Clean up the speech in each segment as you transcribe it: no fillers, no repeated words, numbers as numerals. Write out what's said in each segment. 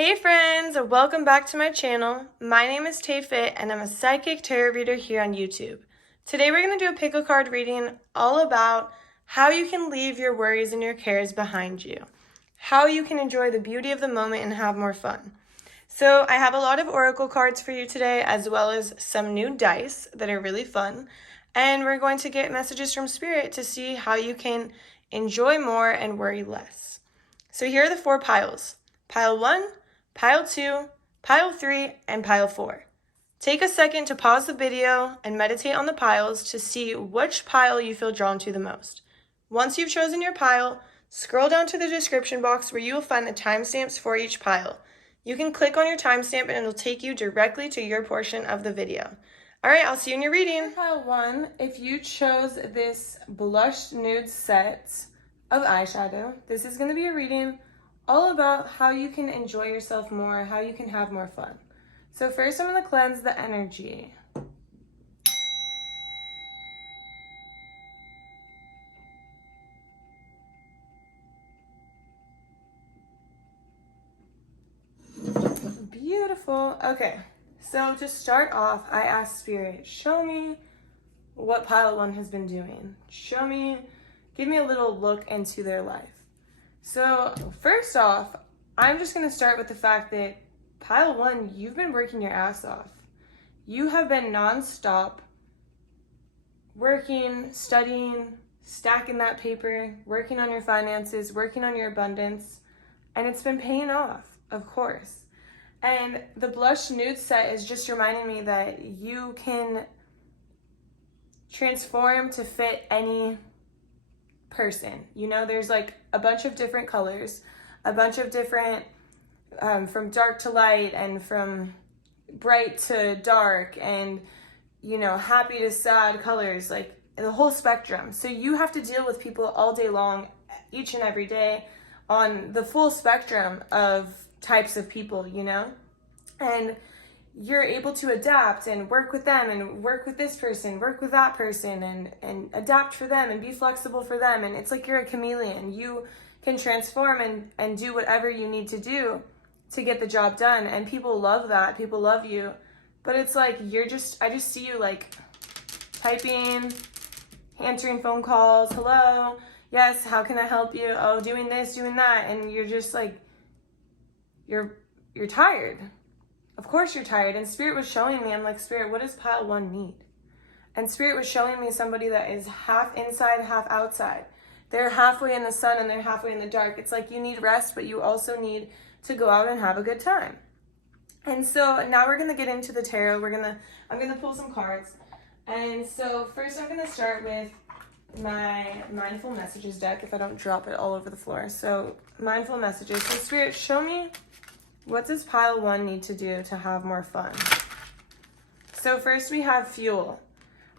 Hey friends, welcome back to my channel. My name is TAYFIT and I'm a psychic tarot reader here on YouTube. Today we're going to do a pick a card reading all about how you can leave your worries and your cares behind you. How you can enjoy the beauty of the moment and have more fun. So I have a lot of oracle cards for you today, as well as some new dice that are really fun. And we're going to get messages from Spirit to see how you can enjoy more and worry less. So here are the 4 piles. Pile 1, Pile 2, Pile 3, and Pile 4. Take a second to pause the video and meditate on the piles to see which pile you feel drawn to the most. Once you've chosen your pile, scroll down to the description box where you will find the timestamps for each pile. You can click on your timestamp and it'll take you directly to your portion of the video. Alright, I'll see you in your reading. Pile 1, if you chose this blush nude set of eyeshadow, this is going to be a reading all about how you can enjoy yourself more, how you can have more fun. So first I'm going to cleanse the energy. Beautiful. Okay, so to start off, I asked Spirit, show me what Pile 1 has been doing. Show me, give me a little look into their life. So first off, I'm just going to start with the fact that Pile 1, you've been working your ass off. You have been non-stop working, studying, stacking that paper, working on your finances, working on your abundance, and it's been paying off, of course. And the blush nude set is just reminding me that you can transform to fit any person. You know, there's like a bunch of different colors, a bunch of different, from dark to light and from bright to dark and, you know, happy to sad colors, like the whole spectrum. So you have to deal with people all day long, each and every day, on the full spectrum of types of people, you know, and you're able to adapt and work with them and work with this person, work with that person, and adapt for them and be flexible for them. And it's like you're a chameleon. You can transform and do whatever you need to do to get the job done. And people love that. People love you. But it's like I just see you like typing, answering phone calls. Hello. Yes, how can I help you? Oh, doing this, doing that. And you're just like, you're tired. Of course you're tired. And Spirit was showing me, I'm like, Spirit, what does Pile 1 need? And Spirit was showing me somebody that is half inside, half outside. They're halfway in the sun and they're halfway in the dark. It's like you need rest, but you also need to go out and have a good time. And so now we're going to get into the tarot. I'm going to pull some cards. And so first I'm going to start with my Mindful Messages deck, if I don't drop it all over the floor. So Mindful Messages. So Spirit, show me, what does Pile 1 need to do to have more fun? So first we have fuel.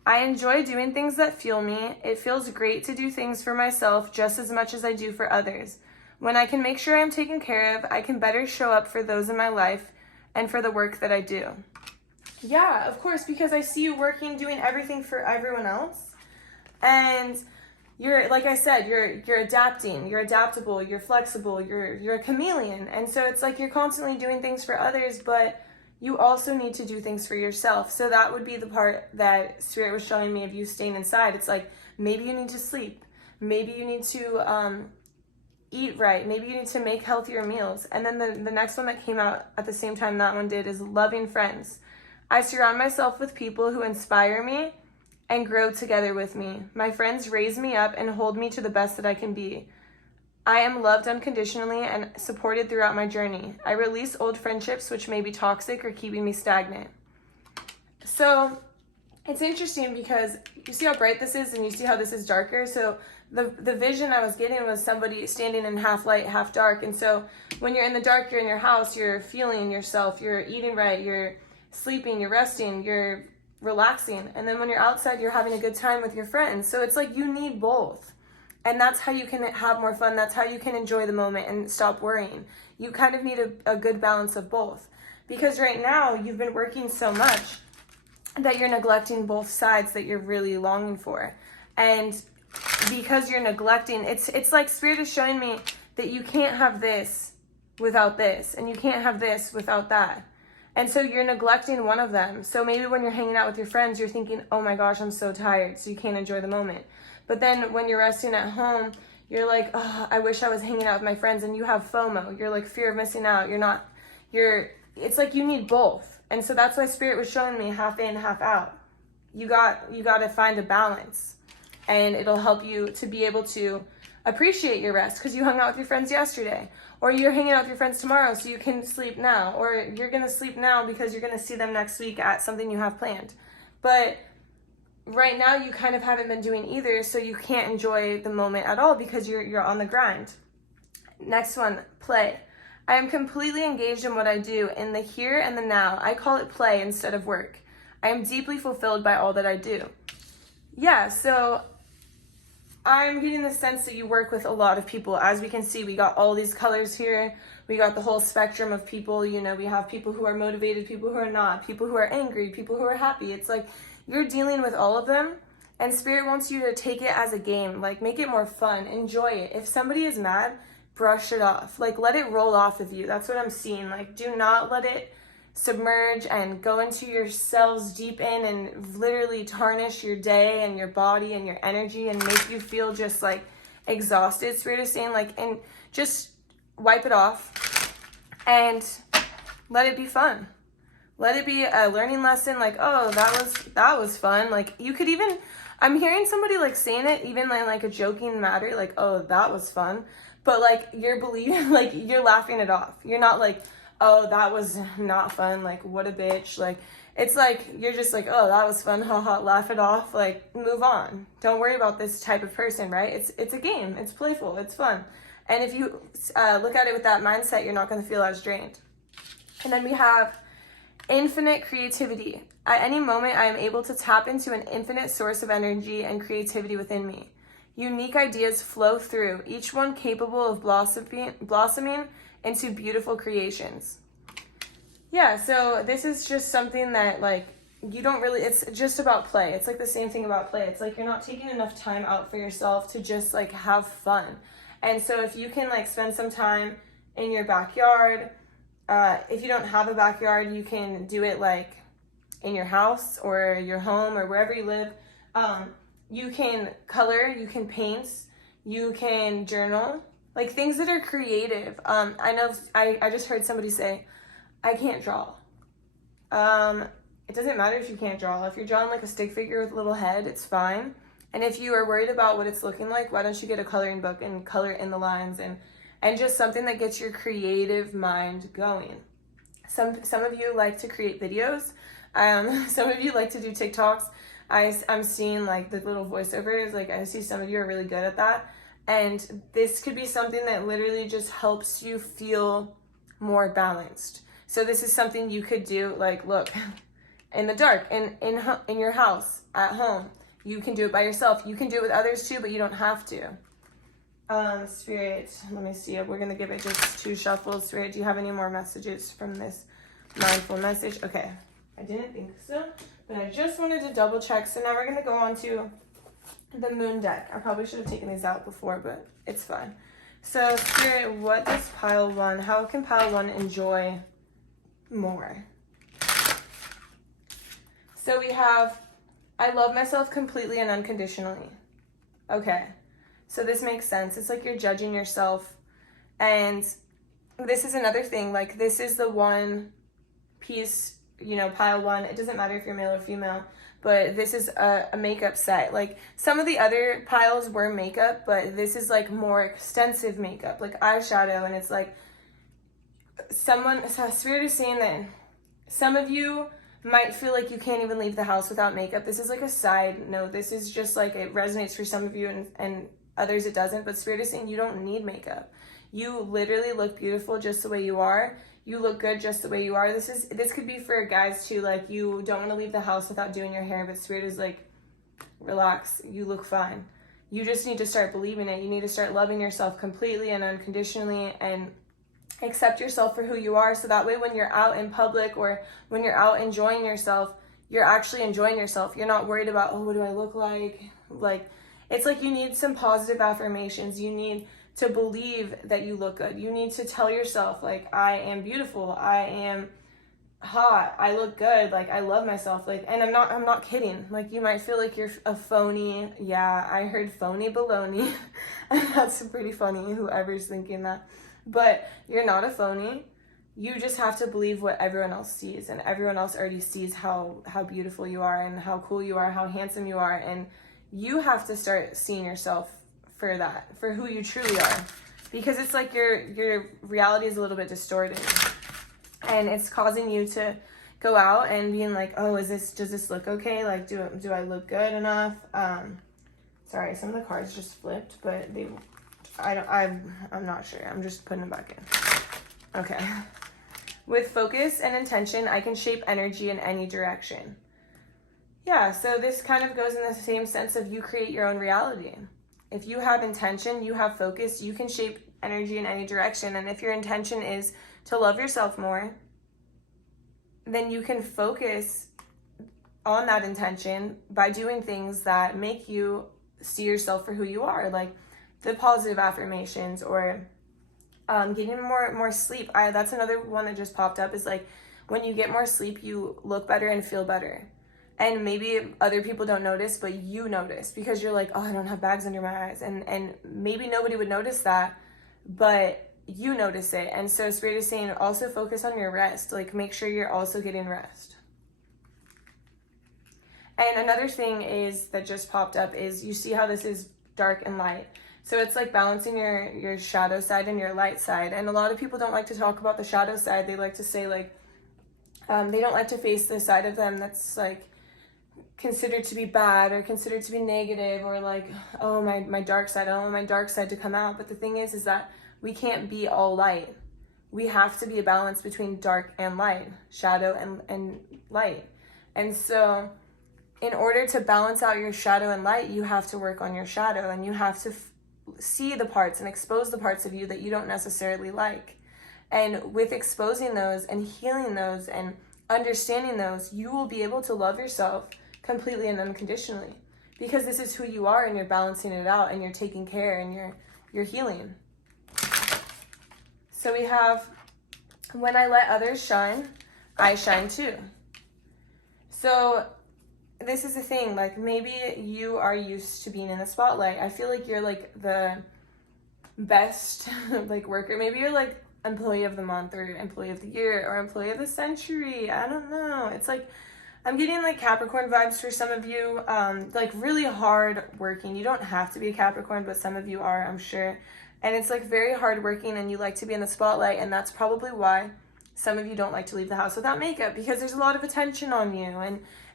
I enjoy doing things that fuel me. It feels great to do things for myself just as much as I do for others. When I can make sure I'm taken care of, I can better show up for those in my life and for the work that I do. Yeah, of course, because I see you working, doing everything for everyone else. And you're, like I said, you're adapting, you're adaptable, you're flexible, you're a chameleon. And so it's like you're constantly doing things for others, but you also need to do things for yourself. So that would be the part that Spirit was showing me of you staying inside. It's like, maybe you need to sleep. Maybe you need to eat right. Maybe you need to make healthier meals. And then the next one that came out at the same time that one did is loving friends. I surround myself with people who inspire me and grow together with me. My friends raise me up and hold me to the best that I can be. I am loved unconditionally and supported throughout my journey. I release old friendships which may be toxic or keeping me stagnant. So it's interesting because you see how bright this is and you see how this is darker. So the vision I was getting was somebody standing in half light, half dark. And so when you're in the dark, you're in your house, you're feeling yourself, you're eating right, you're sleeping, you're resting, you're relaxing. And then when you're outside, you're having a good time with your friends. So it's like you need both. And that's how you can have more fun. That's how you can enjoy the moment and stop worrying. You kind of need a good balance of both. Because right now, you've been working so much that you're neglecting both sides that you're really longing for. And because you're neglecting, it's like Spirit is showing me that you can't have this without this, and you can't have this without that. And so you're neglecting one of them. So maybe when you're hanging out with your friends, you're thinking, oh my gosh, I'm so tired, so you can't enjoy the moment. But then when you're resting at home, you're like, oh, I wish I was hanging out with my friends, and you have FOMO. You're like, fear of missing out. It's like you need both. And so that's why Spirit was showing me half in, half out. You got to find a balance, and it'll help you to be able to appreciate your rest because you hung out with your friends yesterday, or you're hanging out with your friends tomorrow so you can sleep now, or you're going to sleep now because you're going to see them next week at something you have planned. But right now you kind of haven't been doing either, so you can't enjoy the moment at all because you're on the grind. Next one, play. I am completely engaged in what I do in the here and the now. I call it play instead of work. I am deeply fulfilled by all that I do. Yeah, so I'm getting the sense that you work with a lot of people. As we can see, we got all these colors here. We got the whole spectrum of people. You know, we have people who are motivated, people who are not, people who are angry, people who are happy. It's like you're dealing with all of them, and Spirit wants you to take it as a game. Like, make it more fun. Enjoy it. If somebody is mad, brush it off. Like, let it roll off of you. That's what I'm seeing. Like, do not let it submerge and go into your cells deep in and literally tarnish your day and your body and your energy and make you feel just like exhausted. Spirit is saying, like, and just wipe it off and let it be fun. Let it be a learning lesson. Like, oh, that was fun. Like, you could even, I'm hearing somebody like saying it even in like a joking matter, like, oh, that was fun. But like you're believing, like you're laughing it off. You're not like, oh, that was not fun, like, what a bitch. Like, it's like, you're just like, oh, that was fun, haha, laugh it off, like, move on. Don't worry about this type of person, right? It's a game, it's playful, it's fun. And if you look at it with that mindset, you're not going to feel as drained. And then we have infinite creativity. At any moment, I am able to tap into an infinite source of energy and creativity within me. Unique ideas flow through, each one capable of blossoming into beautiful creations. Yeah, so this is just something that, like, you don't really, it's just about play. It's like the same thing about play. It's like you're not taking enough time out for yourself to just like have fun. And so if you can like spend some time in your backyard, if you don't have a backyard, you can do it like in your house or your home or wherever you live. You can color, you can paint, you can journal. Like things that are creative. I know I just heard somebody say, I can't draw. It doesn't matter if you can't draw. If you're drawing like a stick figure with a little head, it's fine. And if you are worried about what it's looking like, why don't you get a coloring book and color in the lines and just something that gets your creative mind going. Some of you like to create videos. Some of you like to do TikToks. I'm seeing like the little voiceovers. Like I see some of you are really good at that. And this could be something that literally just helps you feel more balanced. So this is something you could do, like, look, in the dark, in your house, at home. You can do it by yourself. You can do it with others too, but you don't have to. Spirit, let me see. We're going to give it just 2 shuffles. Spirit, do you have any more messages from this mindful message? Okay. I didn't think so, but I just wanted to double check. So now we're going to go on to the moon deck. I probably should have taken these out before, but it's fine. So Spirit, what does pile 1, how can pile 1 enjoy more? So we have, I love myself completely and unconditionally. Okay, so this makes sense. It's like you're judging yourself. And this is another thing, like this is the one piece, you know, pile 1. It doesn't matter if you're male or female. But this is a makeup set. Like some of the other piles were makeup, but this is like more extensive makeup, like eyeshadow. And it's like Spirit is saying that some of you might feel like you can't even leave the house without makeup. This is like a side note. This is just like, it resonates for some of you and others it doesn't. But Spirit is saying you don't need makeup. You literally look beautiful just the way you are. You look good just the way you are. This could be for guys too. Like you don't want to leave the house without doing your hair, but Spirit is like, relax. You look fine. You just need to start believing it. You need to start loving yourself completely and unconditionally and accept yourself for who you are. So that way when you're out in public or when you're out enjoying yourself, you're actually enjoying yourself. You're not worried about, oh, what do I look like? Like, it's like you need some positive affirmations. You need to believe that you look good. You need to tell yourself, like, I am beautiful, I am hot, I look good, like, I love myself, like, and I'm not kidding. Like, you might feel like you're a phony. Yeah, I heard phony baloney. And that's pretty funny, whoever's thinking that. But you're not a phony. You just have to believe what everyone else sees, and everyone else already sees how beautiful you are and how cool you are, how handsome you are, and you have to start seeing yourself for that, for who you truly are, because it's like your reality is a little bit distorted, and it's causing you to go out and being like, oh, does this look okay? Like, do I look good enough? Sorry, some of the cards just flipped, but I'm not sure. I'm just putting them back in. Okay. With focus and intention, I can shape energy in any direction. Yeah, so this kind of goes in the same sense of you create your own reality. If you have intention, you have focus, you can shape energy in any direction. And if your intention is to love yourself more, then you can focus on that intention by doing things that make you see yourself for who you are, like the positive affirmations, or getting more sleep. That's another one that just popped up, is like, when you get more sleep, you look better and feel better. And maybe other people don't notice, but you notice, because you're like, oh, I don't have bags under my eyes. And maybe nobody would notice that, but you notice it. And so Spirit is saying, also focus on your rest. Like, make sure you're also getting rest. And another thing is that just popped up is, you see how this is dark and light. So it's like balancing your shadow side and your light side. And a lot of people don't like to talk about the shadow side. They like to say, like, they don't like to face the side of them that's like considered to be bad or considered to be negative, or like, oh, my dark side, I don't want my dark side to come out. But the thing is that we can't be all light. We have to be a balance between dark and light, shadow and light. And so in order to balance out your shadow and light, you have to work on your shadow, and you have to see the parts and expose the parts of you that you don't necessarily like. And with exposing those and healing those and understanding those, you will be able to love yourself completely and unconditionally, because this is who you are, and you're balancing it out, and you're taking care, and you're healing. So we have, when I let others shine, I shine too. So this is the thing, like, maybe you are used to being in the spotlight. I feel like you're like the best like worker. Maybe you're like employee of the month, or employee of the year, or employee of the century. I don't know. It's like, I'm getting like Capricorn vibes for some of you, like really hard working. You don't have to be a Capricorn, but some of you are, I'm sure. And it's like very hard working, and you like to be in the spotlight, and that's probably why some of you don't like to leave the house without makeup, because there's a lot of attention on you,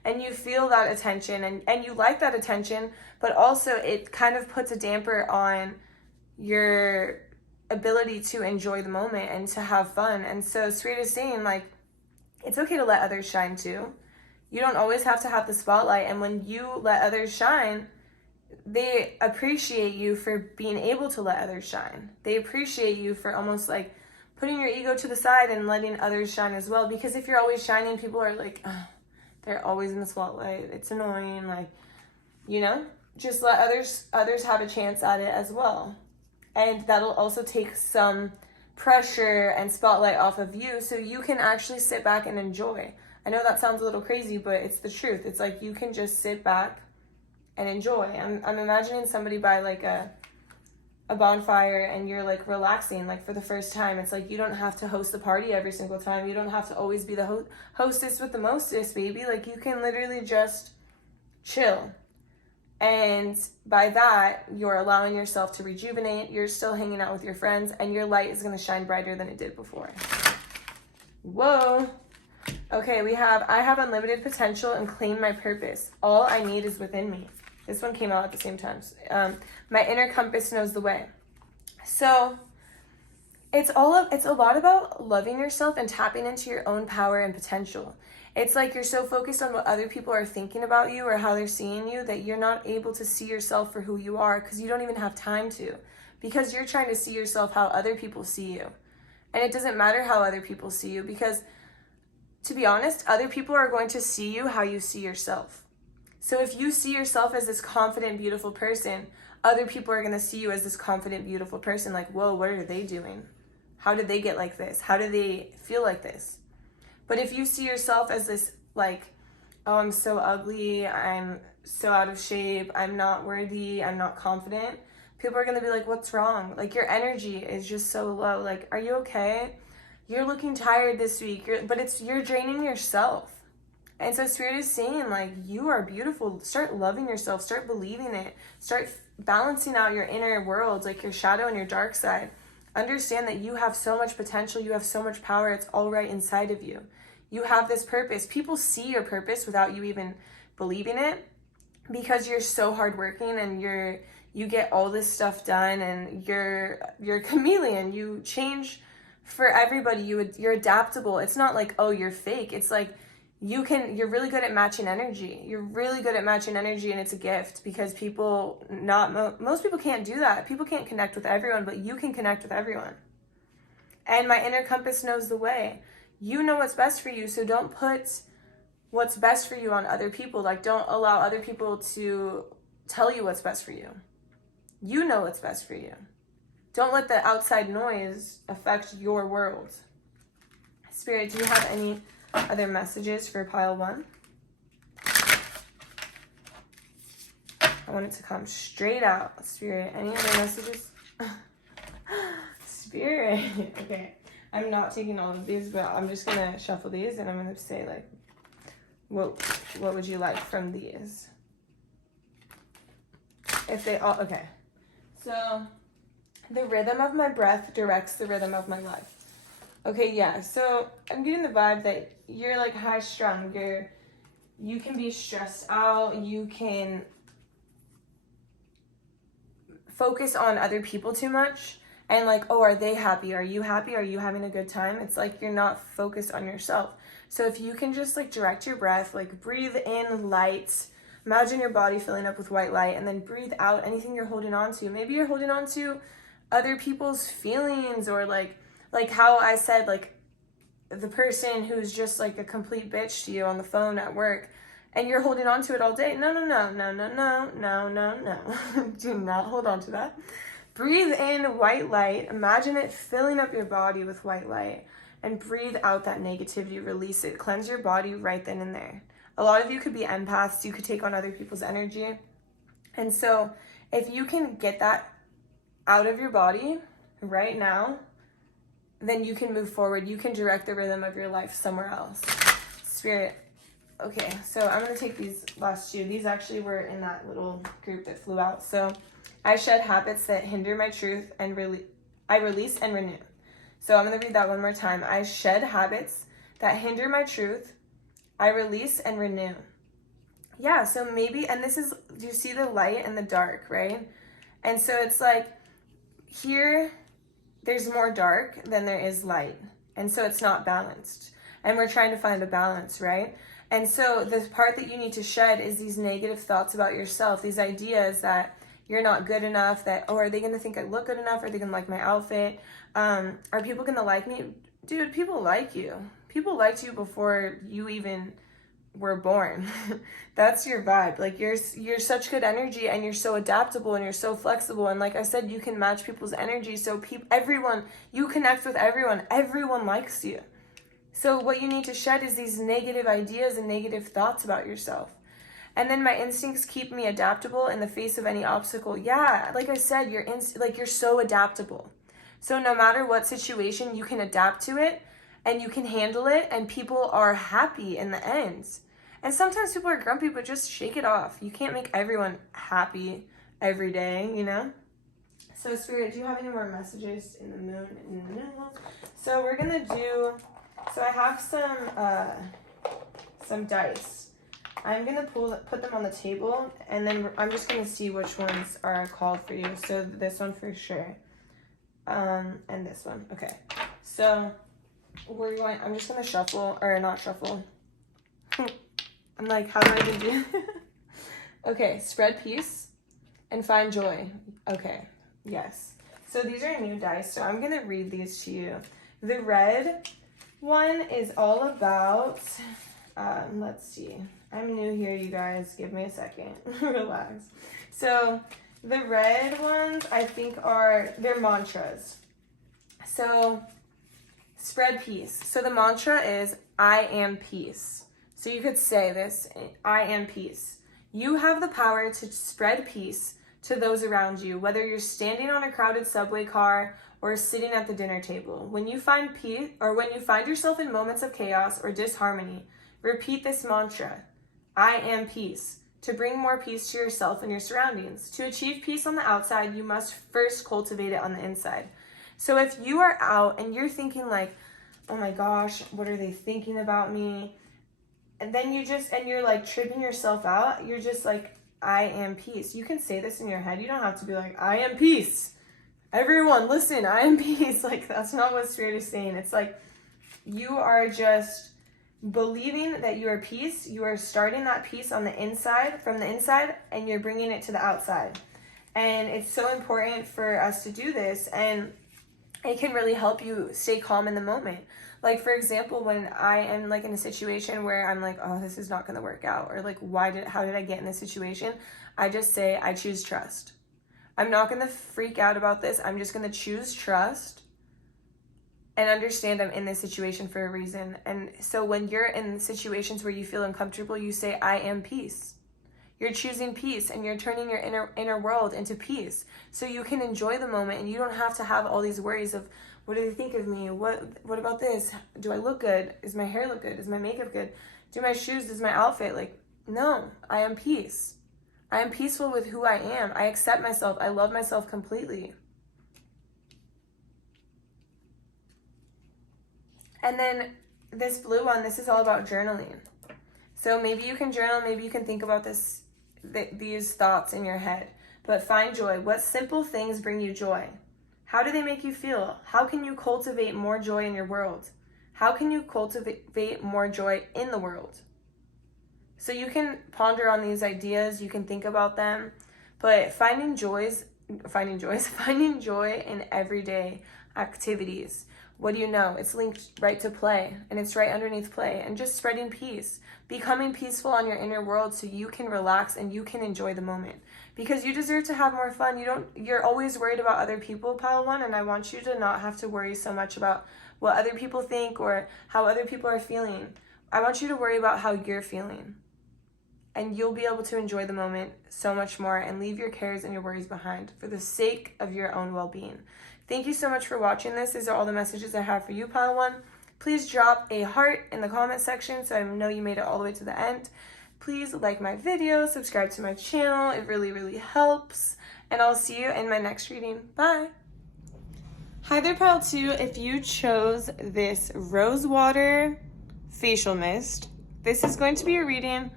and you feel that attention, and you like that attention, but also it kind of puts a damper on your ability to enjoy the moment and to have fun. And so Spirit is saying, like, it's okay to let others shine too. You don't always have to have the spotlight, and when you let others shine, they appreciate you for being able to let others shine. They appreciate you for almost like putting your ego to the side and letting others shine as well, because if you're always shining, people are like, oh, they're always in the spotlight, it's annoying, like, you know, just let others have a chance at it as well. And that'll also take some pressure and spotlight off of you, so you can actually sit back and enjoy. I know that sounds a little crazy, but it's the truth. It's like, you can just sit back and enjoy. I'm imagining somebody by like a bonfire, and you're like relaxing, like for the first time. It's like, you don't have to host the party every single time. You don't have to always be the hostess with the mostest, baby. Like, you can literally just chill. And by that, you're allowing yourself to rejuvenate. You're still hanging out with your friends, and your light is going to shine brighter than it did before. Whoa. Okay, we have, I have unlimited potential and claim my purpose. All I need is within me. This one came out at the same time. My inner compass knows the way. So it's a lot about loving yourself and tapping into your own power and potential. It's like you're so focused on what other people are thinking about you or how they're seeing you that you're not able to see yourself for who you are, because you don't even have time to, because you're trying to see yourself how other people see you. And it doesn't matter how other people see you, because to be honest, other people are going to see you how you see yourself. So if you see yourself as this confident, beautiful person, other people are going to see you as this confident, beautiful person. Like, whoa, what are they doing? How did they get like this? How do they feel like this? But if you see yourself as this, like, oh, I'm so ugly, I'm so out of shape, I'm not worthy, I'm not confident, people are going to be like, what's wrong? Like, your energy is just so low. Like, are you okay? You're looking tired this week, but you're draining yourself. And so Spirit is saying, like, you are beautiful. Start loving yourself. Start believing it. Start balancing out your inner worlds, like your shadow and your dark side. Understand that you have so much potential. You have so much power. It's all right inside of you. You have this purpose. People see your purpose without you even believing it, because you're so hardworking and you get all this stuff done, and you're a chameleon. You change for everybody. You're adaptable. It's not like, oh, you're fake. It's like, you're really good at matching energy. You're really good at matching energy, and it's a gift, because most people can't do that. People can't connect with everyone, but you can connect with everyone. And my inner compass knows the way. You know what's best for you, so don't put what's best for you on other people. Like, don't allow other people to tell you what's best for you. You know what's best for you. Don't let the outside noise affect your world. Spirit, do you have any other messages for pile 1? I want it to come straight out. Spirit, any other messages? Spirit. Okay. I'm not taking all of these, but I'm just going to shuffle these, and I'm going to say, like, what would you like from these? If they all, okay. So, the rhythm of my breath directs the rhythm of my life. Okay, yeah, so I'm getting the vibe that you're, like, high strung. You can be stressed out. You can focus on other people too much. And, like, oh, are they happy? Are you happy? Are you having a good time? It's like you're not focused on yourself. So if you can just, like, direct your breath, like, breathe in light. Imagine your body filling up with white light, and then breathe out anything you're holding on to. Maybe you're holding on to other people's feelings, or, like how I said, like, the person who's just, like, a complete bitch to you on the phone at work, and you're holding on to it all day. No. Do not hold on to that. Breathe in white light. Imagine it filling up your body with white light, and breathe out that negativity. Release it. Cleanse your body right then and there. A lot of you could be empaths. You could take on other people's energy. And so if you can get that out of your body right now, then you can move forward. You can direct the rhythm of your life somewhere else. Spirit. Okay, so I'm going to take these last 2. These actually were in that little group that flew out. So I shed habits that hinder my truth, and I release and renew. So I'm going to read that one more time. I shed habits that hinder my truth. I release and renew. Yeah, so maybe, and this is, do you see the light and the dark, right? And so it's like, here, there's more dark than there is light. And so it's not balanced. And we're trying to find a balance, right? And so the part that you need to shed is these negative thoughts about yourself, these ideas that you're not good enough, that, oh, are they going to think I look good enough? Are they going to like my outfit? Are people going to like me? Dude, people like you. People liked you before you even were born. That's your vibe. Like, you're such good energy, and you're so adaptable, and you're so flexible. And like I said, you can match people's energy. So you connect with everyone. Everyone likes you. So what you need to shed is these negative ideas and negative thoughts about yourself. And then my instincts keep me adaptable in the face of any obstacle. Yeah, like I said, you're so adaptable. So no matter what situation, you can adapt to it, and you can handle it, and people are happy in the end. And sometimes people are grumpy, but just shake it off. You can't make everyone happy every day, you know? So Spirit, do you have any more messages in the moon? No. So we're gonna so I have some dice. I'm gonna put them on the table, and then I'm just gonna see which ones are called for you. So this one for sure, and this one. Okay, so I'm just gonna shuffle, or not shuffle. I'm like, how do I even do? Okay, spread peace and find joy. Okay, yes. So these are new dice, so I'm gonna read these to you. The red one is all about, let's see. I'm new here, you guys. Give me a second. Relax. So The red ones, I think they're mantras. So, spread peace. So the mantra is, I am peace. So you could say this, I am peace. You have the power to spread peace to those around you, whether you're standing on a crowded subway car or sitting at the dinner table. When you find peace, or when you find yourself in moments of chaos or disharmony, repeat this mantra, I am peace, to bring more peace to yourself and your surroundings. To achieve peace on the outside, you must first cultivate it on the inside. So if you are out and you're thinking like, oh my gosh, what are they thinking about me? And then you're like tripping yourself out. You're just like, I am peace. You can say this in your head. You don't have to be like, I am peace. Everyone, listen, I am peace. Like, that's not what Spirit is saying. It's like, you are just believing that you are peace. You are starting that peace on the inside, from the inside, and you're bringing it to the outside. And it's so important for us to do this. And it can really help you stay calm in the moment. Like, for example, when I am like in a situation where I'm like, oh, this is not going to work out, or like, how did I get in this situation? I just say, I choose trust. I'm not going to freak out about this. I'm just going to choose trust and understand I'm in this situation for a reason. And so when you're in situations where you feel uncomfortable, you say, I am peace. You're choosing peace, and you're turning your inner world into peace, so you can enjoy the moment, and you don't have to have all these worries of, what do they think of me? What about this? Do I look good? Is my hair look good? Is my makeup good? Do my shoes? Does my outfit? Like, no, I am peace. I am peaceful with who I am. I accept myself. I love myself completely. And then this blue one, this is all about journaling. So maybe you can journal, maybe you can think about these thoughts in your head. But find joy. What simple things bring you joy? How do they make you feel? How can you cultivate more joy in your world? How can you cultivate more joy in the world? So you can ponder on these ideas, you can think about them, but finding joy in everyday activities. What do you know? It's linked right to play, and it's right underneath play, and just spreading peace, becoming peaceful on your inner world so you can relax and you can enjoy the moment, because you deserve to have more fun. You're always worried about other people, pile one, and I want you to not have to worry so much about what other people think or how other people are feeling. I want you to worry about how you're feeling, and you'll be able to enjoy the moment so much more and leave your cares and your worries behind for the sake of your own well-being. Thank you so much for watching this. These are all the messages I have for you, Pile 1. Please drop a heart in the comment section so I know you made it all the way to the end. Please like my video, subscribe to my channel. It really, really helps. And I'll see you in my next reading. Bye. Hi there, Pile 2. If you chose this rose water facial mist, this is going to be a reading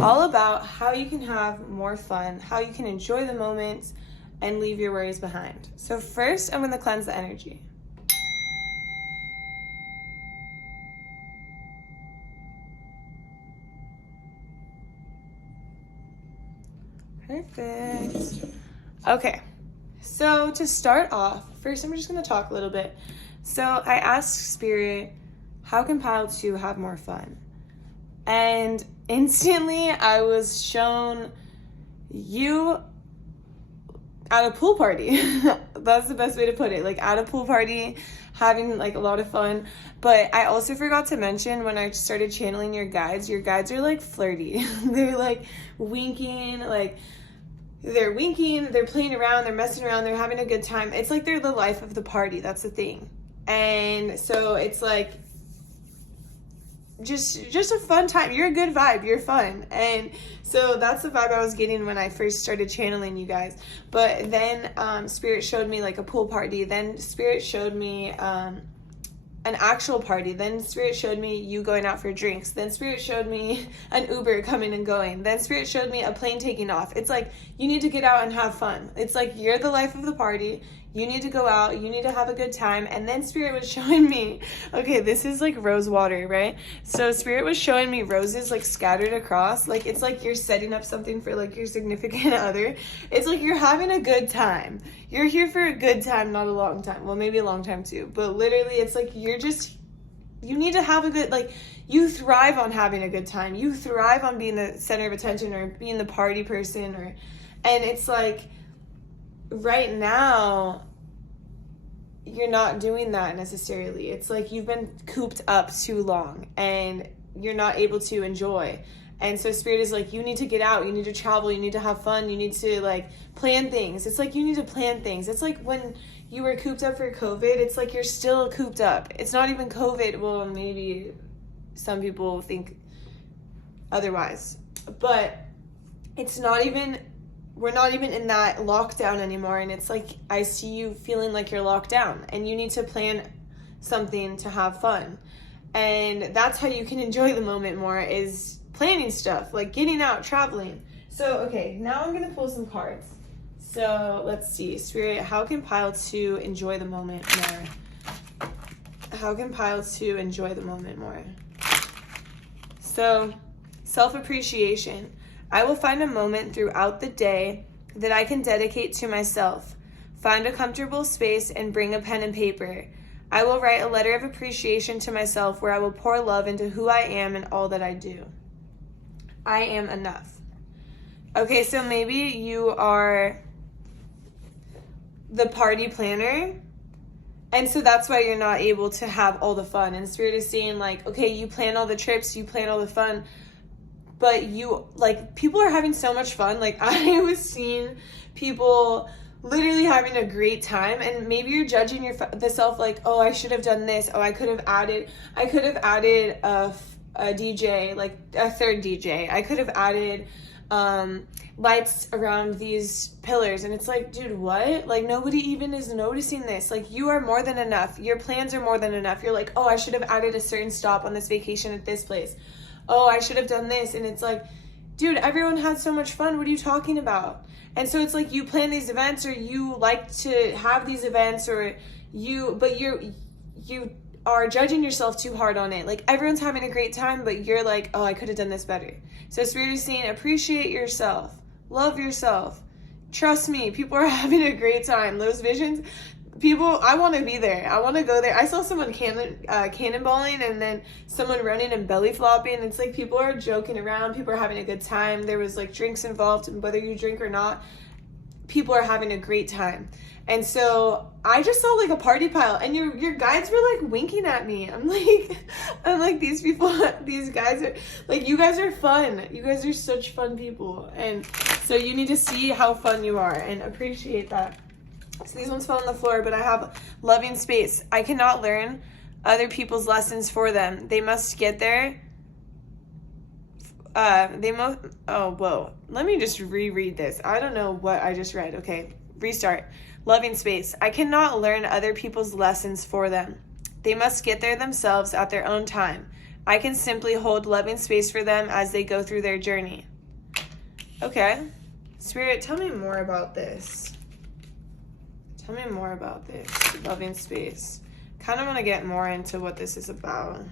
all about how you can have more fun, how you can enjoy the moment, and leave your worries behind. So first, I'm going to cleanse the energy. Perfect. Okay, so to start off, first I'm just going to talk a little bit. So I asked Spirit, how can Pile 2 have more fun? And instantly I was shown you at a pool party. That's the best way to put it. Like, at a pool party, having like a lot of fun. But I also forgot to mention, when I started channeling your guides are like flirty. They're like winking, they're playing around, they're messing around, they're having a good time. It's like they're the life of the party. That's the thing. And so it's like just a fun time. You're a good vibe, you're fun. And so that's the vibe I was getting when I first started channeling you guys. But then Spirit showed me like a pool party, then Spirit showed me an actual party, then Spirit showed me you going out for drinks, then Spirit showed me an Uber coming and going, then Spirit showed me a plane taking off. It's like, you need to get out and have fun. It's like, you're the life of the party. You need to go out, you need to have a good time. And then Spirit was showing me, okay, this is like rose water, right? So Spirit was showing me roses like scattered across. Like, it's like you're setting up something for like your significant other. It's like you're having a good time. You're here for a good time, not a long time. Well, maybe a long time too. But literally, it's like you need to have a good, like, you thrive on having a good time. You thrive on being the center of attention or being the party person, and it's like, right now, you're not doing that necessarily. It's like you've been cooped up too long and you're not able to enjoy. And so Spirit is like, you need to get out, you need to travel, you need to have fun, you need to like plan things. It's like you need to plan things. It's like when you were cooped up for COVID, it's like you're still cooped up. It's not even COVID. Well, maybe some people think otherwise. But it's not even, we're not even in that lockdown anymore. And it's like, I see you feeling like you're locked down and you need to plan something to have fun. And that's how you can enjoy the moment more, is planning stuff, like getting out, traveling. So, okay, now I'm going to pull some cards. So, let's see. Spirit, how can pile 2 enjoy the moment more? How can pile 2 enjoy the moment more? So, self-appreciation. I will find a moment throughout the day that I can dedicate to myself. Find a comfortable space and bring a pen and paper. I will write a letter of appreciation to myself where I will pour love into who I am and all that I do. I am enough. Okay, so maybe you are the party planner, and so that's why you're not able to have all the fun. And Spirit is saying like, okay, you plan all the trips, you plan all the fun, but you, like, people are having so much fun. Like, I was seeing people literally having a great time, and maybe you're judging yourself like, oh, I should have done this. Oh, I could have added a DJ, like a third DJ. I could have added lights around these pillars. And it's like, dude, what? Like, nobody even is noticing this. Like, you are more than enough. Your plans are more than enough. You're like, oh, I should have added a certain stop on this vacation at this place. Oh, I should have done this. And it's like, dude, everyone had so much fun. What are you talking about? And so it's like you plan these events, or you like to have these events, or you are judging yourself too hard on it. Like, everyone's having a great time, but you're like, oh, I could have done this better. So Spirit is saying, appreciate yourself, love yourself, trust me, people are having a great time. Those visions, people, I want to be there. I want to go there. I saw someone cannonballing, and then someone running and belly flopping. It's like people are joking around, people are having a good time. There was like drinks involved, and whether you drink or not, people are having a great time. And so I just saw like a party pile, and your guides were like winking at me. I'm like, these people, these guys are like, you guys are fun. You guys are such fun people. And so you need to see how fun you are and appreciate that. So these ones fell on the floor, but I have loving space. I cannot learn other people's lessons for them. They must get there. Let me just reread this. I don't know what I just read. Okay, restart. Loving space. I cannot learn other people's lessons for them. They must get there themselves at their own time. I can simply hold loving space for them as they go through their journey. Okay. Spirit, tell me more about this. Tell me more about this. Loving space. Kind of want to get more into what this is about.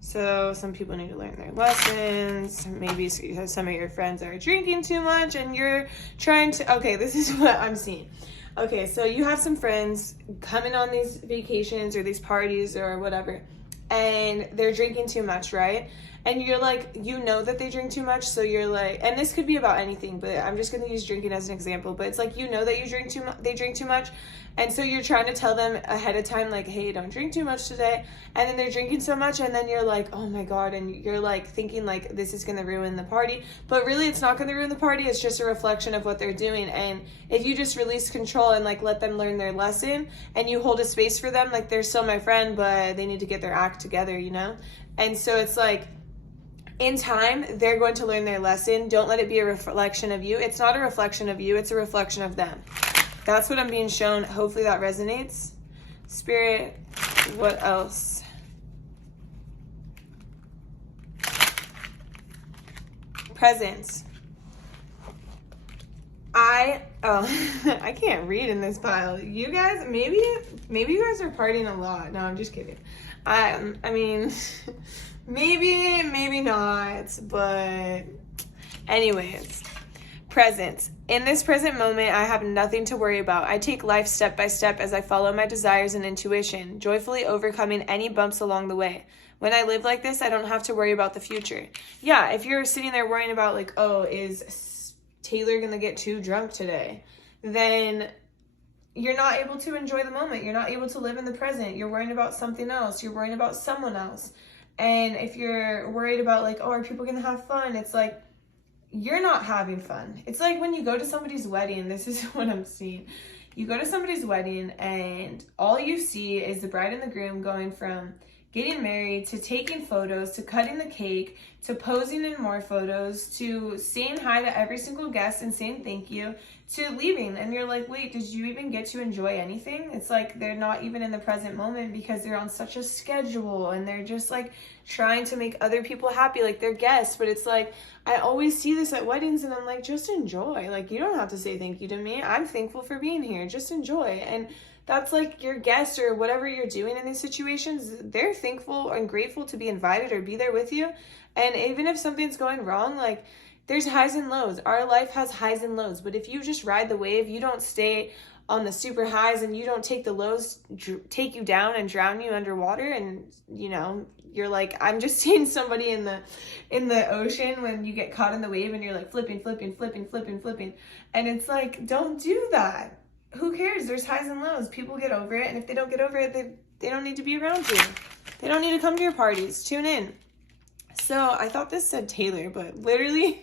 So some people need to learn their lessons. Maybe some of your friends are drinking too much and you're trying to... Okay, this is what I'm seeing. Okay, so you have some friends coming on these vacations or these parties or whatever, and they're drinking too much, right? And you're like, you know that they drink too much, so you're like, and this could be about anything, but I'm just going to use drinking as an example, but it's like, you know that they drink too much, and so you're trying to tell them ahead of time, like, hey, don't drink too much today, and then they're drinking so much, and then you're like, oh my god, and you're like thinking like this is going to ruin the party, but really it's not going to ruin the party. It's just a reflection of what they're doing. And if you just release control and like let them learn their lesson, and you hold a space for them, like, they're still my friend, but they need to get their act together, you know? And so it's like, in time, they're going to learn their lesson. Don't let it be a reflection of you. It's not a reflection of you. It's a reflection of them. That's what I'm being shown. Hopefully that resonates. Spirit, what else? Presence. I can't read in this pile. You guys, maybe you guys are partying a lot. No, I'm just kidding. I mean... Maybe not, but anyways, presence. In this present moment, I have nothing to worry about. I take life step by step as I follow my desires and intuition, joyfully overcoming any bumps along the way. When I live like this, I don't have to worry about the future. Yeah, if you're sitting there worrying about like, oh, is Taylor gonna get too drunk today? Then you're not able to enjoy the moment. You're not able to live in the present. You're worrying about something else. You're worrying about someone else. And if you're worried about like, oh, are people gonna have fun? It's like, you're not having fun. It's like when you go to somebody's wedding, this is what I'm seeing. You go to somebody's wedding and all you see is the bride and the groom going from getting married to taking photos to cutting the cake to posing in more photos to saying hi to every single guest and saying thank you to leaving. And you're like, wait, did you even get to enjoy anything? It's like they're not even in the present moment because they're on such a schedule and they're just like trying to make other people happy, like their guests. But it's like, I always see this at weddings and I'm like, just enjoy. Like, you don't have to say thank you to me. I'm thankful for being here. Just enjoy. And that's like your guest or whatever you're doing in these situations. They're thankful and grateful to be invited or be there with you. And even if something's going wrong, like there's highs and lows. Our life has highs and lows. But if you just ride the wave, you don't stay on the super highs and you don't take the lows, take you down and drown you underwater. And, you know, you're like, I'm just seeing somebody in the ocean when you get caught in the wave and you're like flipping. And it's like, don't do that. Who cares? There's highs and lows. People get over it. And if they don't get over it, they don't need to be around you. They don't need to come to your parties. Tune in. So I thought this said Taylor, but literally,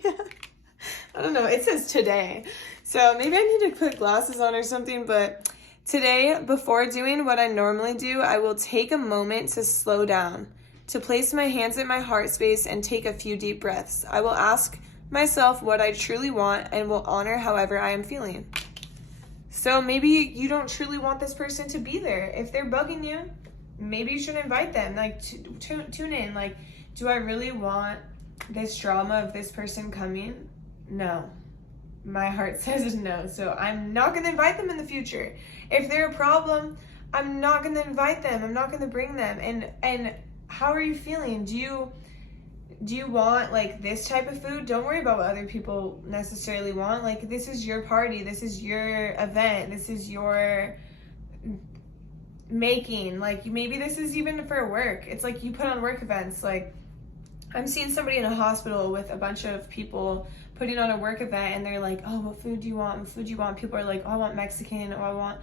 I don't know. It says today. So maybe I need to put glasses on or something. But today, before doing what I normally do, I will take a moment to slow down, to place my hands at my heart space and take a few deep breaths. I will ask myself what I truly want and will honor however I am feeling. So maybe you don't truly want this person to be there. If they're bugging you, maybe you should invite them. Like, tune in. Like, do I really want this drama of this person coming? No. My heart says no. So I'm not going to invite them in the future. If they're a problem, I'm not going to invite them. I'm not going to bring them. And how are you feeling? Do you want like this type of food? Don't worry about what other people necessarily want. Like, this is your party. This is your event. This is your making. Like, maybe this is even for work. It's like you put on work events. Like, I'm seeing somebody in a hospital with a bunch of people putting on a work event and they're like, oh, what food do you want? What food do you want? People are like, oh, I want Mexican. Oh, I want,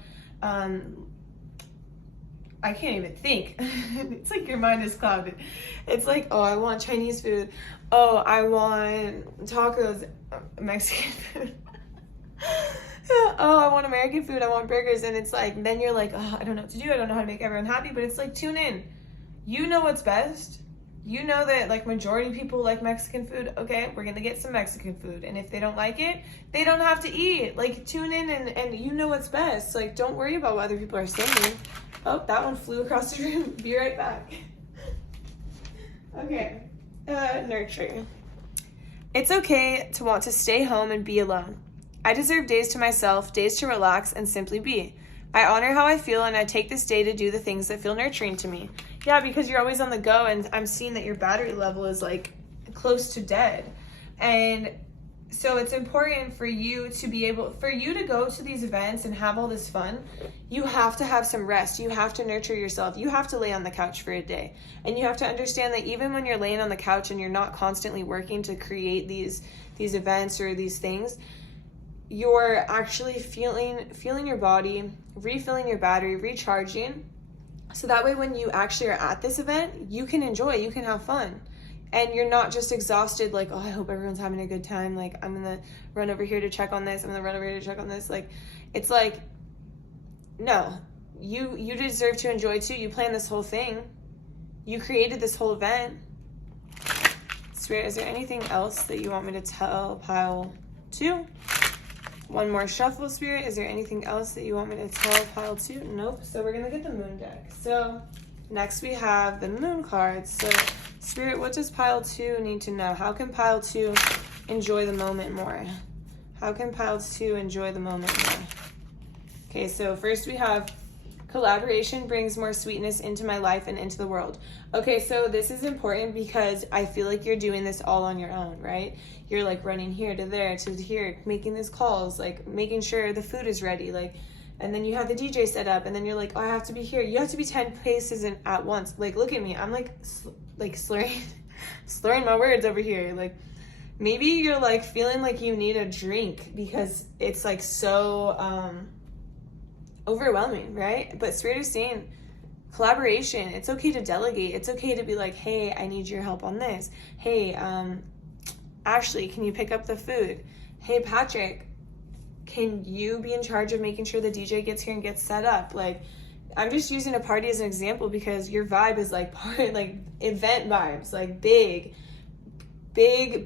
I can't even think. It's like your mind is clouded. It's like, oh, I want Chinese food. Oh, I want tacos, Mexican food. Oh, I want American food. I want burgers. And it's like, then you're like, oh, I don't know what to do. I don't know how to make everyone happy. But it's like, tune in. You know what's best. You know that like majority of people like Mexican food. Okay, we're going to get some Mexican food. And if they don't like it, they don't have to eat. Like, tune in and you know what's best. Like, don't worry about what other people are saying. Oh, that one flew across the room. Be right back. Okay. Nurture. It's okay to want to stay home and be alone. I deserve days to myself, days to relax and simply be. I honor how I feel and I take this day to do the things that feel nurturing to me. Yeah, because you're always on the go and I'm seeing that your battery level is like close to dead. And so it's important for you to go to these events and have all this fun. You have to have some rest. You have to nurture yourself. You have to lay on the couch for a day. And you have to understand that even when you're laying on the couch and you're not constantly working to create these events or these things, you're actually feeling your body, refilling your battery, recharging. So that way when you actually are at this event, you can enjoy, you can have fun. And you're not just exhausted, like, oh, I hope everyone's having a good time. Like, I'm going to run over here to check on this. I'm going to run over here to check on this. Like, it's like, no, you deserve to enjoy too. You planned this whole thing. You created this whole event. Spirit, is there anything else that you want me to tell pile 2? One more shuffle, Spirit. Is there anything else that you want me to tell pile 2? Nope. So we're going to get the moon deck. So next we have the moon cards. So Spirit, what does pile 2 need to know? How can pile 2 enjoy the moment more? How can pile 2 enjoy the moment more? Okay, so first we have collaboration brings more sweetness into my life and into the world. Okay, so this is important because I feel like you're doing this all on your own, right? You're like running here to there to here, making these calls, like making sure the food is ready, like, and then you have the DJ set up, and then you're like, oh, I have to be here. You have to be 10 paces at once. Like, look at me. I'm like slurring my words over here. Like, Maybe you're like feeling like you need a drink because it's like so overwhelming, right? But Spirit is saying collaboration. It's okay to delegate. It's okay to be like, hey, I need your help on this. Hey, Ashley, can you pick up the food? Hey, Patrick, can you be in charge of making sure the DJ gets here and gets set up? Like, I'm just using a party as an example because your vibe is like event vibes, like big,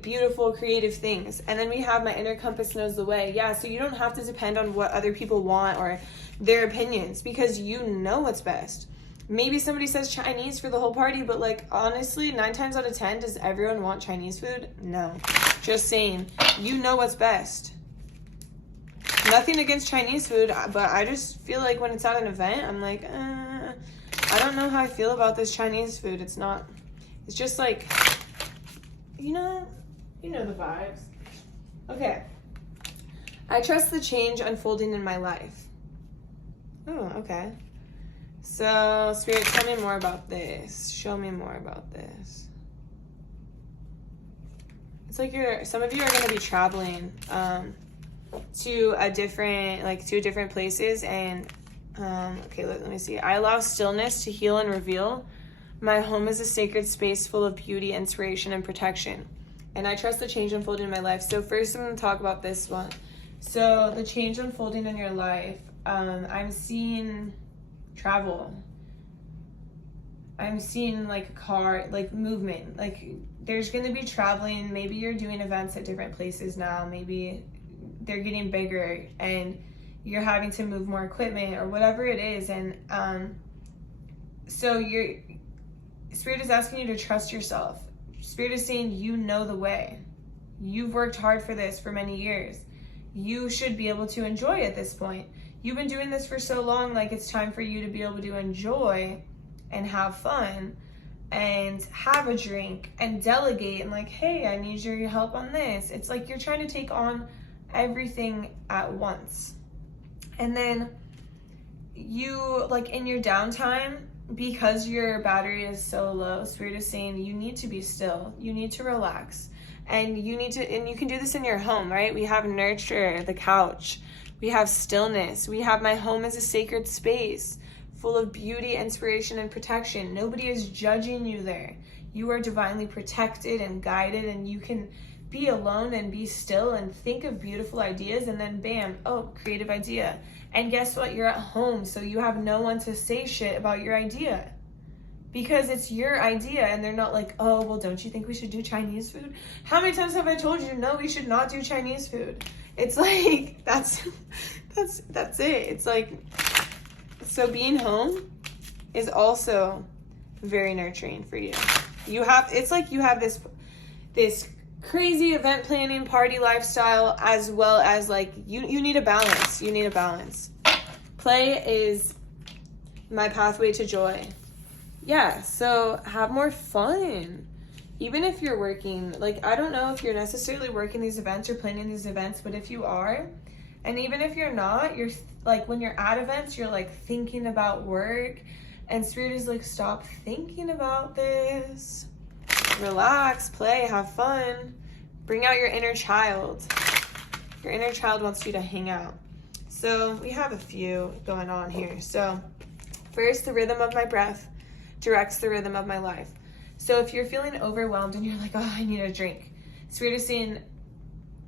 beautiful, creative things. And then we have my inner compass knows the way. Yeah, so you don't have to depend on what other people want or their opinions because you know what's best. Maybe somebody says Chinese for the whole party, but like honestly, 9 times out of 10, does everyone want Chinese food? No. Just saying, you know what's best. Nothing against Chinese food, but I just feel like when it's at an event, I'm like, I don't know how I feel about this Chinese food. It's just like, you know the vibes. Okay. I trust the change unfolding in my life. Oh, okay. So, Spirit, tell me more about this. Show me more about this. It's like some of you are going to be traveling to different places, and okay, let me see. I allow stillness to heal and reveal. My home is a sacred space full of beauty, inspiration, and protection. And I trust the change unfolding in my life. So first I'm going to talk about this one. So the change unfolding in your life, I'm seeing travel. I'm seeing like a car, like movement. Like there's going to be traveling. Maybe you're doing events at different places now. Maybe they're getting bigger and you're having to move more equipment or whatever it is. And so Spirit is asking you to trust yourself. Spirit is saying you know the way. You've worked hard for this for many years. You should be able to enjoy at this point. You've been doing this for so long, like it's time for you to be able to enjoy and have fun and have a drink and delegate and like, hey, I need your help on this. It's like you're trying to take on everything at once. And then you, like in your downtime, because your battery is so low, Spirit is saying you need to be still. You need to relax. And you can do this in your home, right? We have nurture, the couch. We have stillness. We have my home as a sacred space full of beauty, inspiration, and protection. Nobody is judging you there. You are divinely protected and guided, and you can be alone and be still and think of beautiful ideas, and then bam, oh, creative idea. And guess what? You're at home, so you have no one to say shit about your idea. Because it's your idea, and they're not like, oh, well, don't you think we should do Chinese food? How many times have I told you, no, we should not do Chinese food? It's like, that's it. It's like, so being home is also very nurturing for you. It's like you have this crazy event planning, party lifestyle, as well as like, you need a balance. You need a balance. Play is my pathway to joy. Yeah, so have more fun. Even if you're working, like, I don't know if you're necessarily working these events or planning these events, but if you are, and even if you're not, you're like, when you're at events, you're like thinking about work, and Spirit is like, stop thinking about this. Relax, play, have fun. Bring out your inner child. Your inner child wants you to hang out. So we have a few going on here. So first, the rhythm of my breath directs the rhythm of my life. So if you're feeling overwhelmed and you're like, oh, I need a drink, Spirit is saying,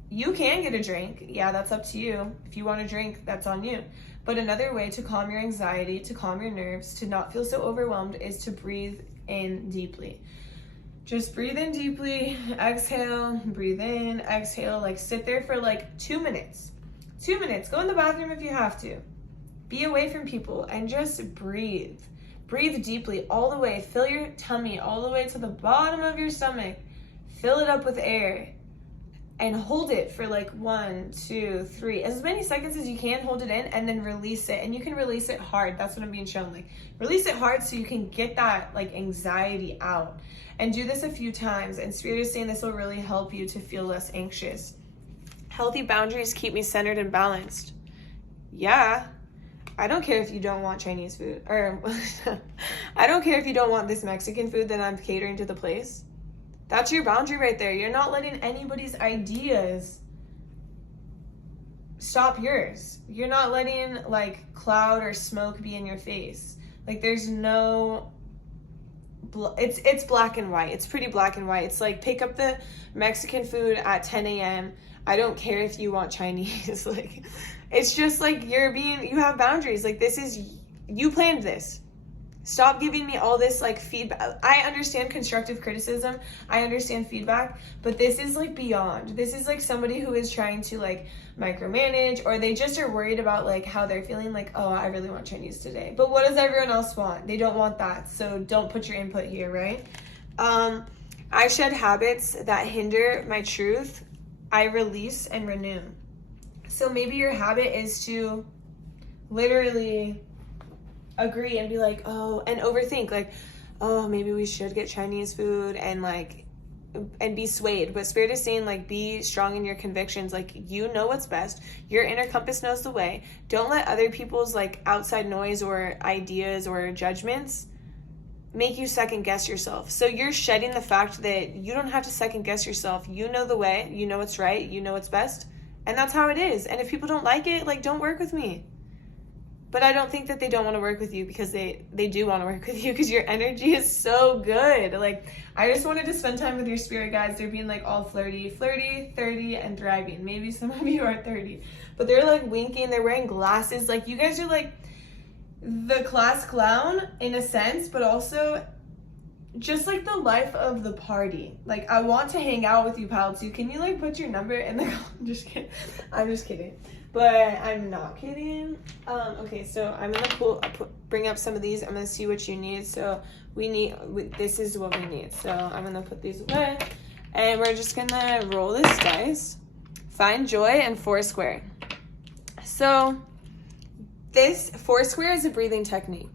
you can get a drink. Yeah, that's up to you. If you want a drink, that's on you. But another way to calm your anxiety, to calm your nerves, to not feel so overwhelmed is to breathe in deeply. Just breathe in deeply, exhale, breathe in, exhale, like sit there for like 2 minutes. 2 minutes, go in the bathroom if you have to. Be away from people and just breathe. Breathe deeply all the way. Fill your tummy all the way to the bottom of your stomach. Fill it up with air and hold it for like 1, 2, 3, as many seconds as you can. Hold it in and then release it. And you can release it hard. That's what I'm being shown. Like, release it hard so you can get that like anxiety out. And do this a few times. And Spirit is saying this will really help you to feel less anxious. Healthy boundaries keep me centered and balanced. Yeah. I don't care if you don't want Chinese food, or I don't care if you don't want this Mexican food that I'm catering to the place. That's your boundary right there. You're not letting anybody's ideas stop yours. You're not letting like cloud or smoke be in your face. Like there's no, it's black and white. It's pretty black and white. It's like pick up the Mexican food at 10 a.m. I don't care if you want Chinese. Like it's just like you have boundaries. Like you planned this. Stop giving me all this like feedback. I understand constructive criticism. I understand feedback, but this is like beyond. This is like somebody who is trying to like micromanage, or they just are worried about like how they're feeling, like, oh, I really want Chinese today. But what does everyone else want? They don't want that. So don't put your input here, right? I shed habits that hinder my truth. I release and renew. So maybe your habit is to literally agree and be like, oh, and overthink, like, oh, maybe we should get Chinese food, and like, and be swayed. But Spirit is saying, like, be strong in your convictions. Like, you know what's best. Your inner compass knows the way. Don't let other people's like outside noise or ideas or judgments make you second guess yourself. So you're shedding the fact that you don't have to second guess yourself. You know the way, you know what's right, you know what's best, and that's how it is. And if people don't like it, like, don't work with me. But I don't think that they don't want to work with you, because they do want to work with you, because your energy is so good. Like, I just wanted to spend time with your spirit guides. They're being like all flirty, 30, and thriving. Maybe some of you are 30, but they're like winking. They're wearing glasses. Like, you guys are like the class clown in a sense, but also just like the life of the party. Like, I want to hang out with you, pal, too. Can you like put your number in the I'm just kidding. But I'm not kidding. Okay, so I'm gonna bring up some of these. I'm gonna see what you need. So this is what we need. So I'm gonna put these away, and we're just gonna roll this dice. Find joy and Foursquare. So this Foursquare is a breathing technique.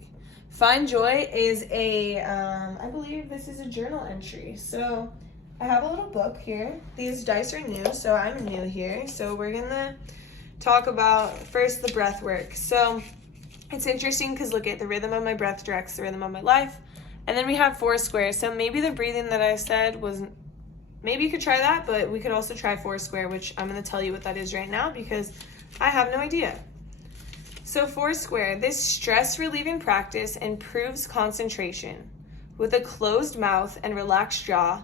Find joy is I believe this is a journal entry. So I have a little book here. These dice are new, so I'm new here. So we're gonna talk about first the breath work. So it's interesting because look at the rhythm of my breath directs the rhythm of my life. And then we have Foursquare. So maybe the breathing that I said maybe you could try that, but we could also try Foursquare, which I'm going to tell you what that is right now because I have no idea. So Foursquare, this stress relieving practice improves concentration. With a closed mouth and relaxed jaw,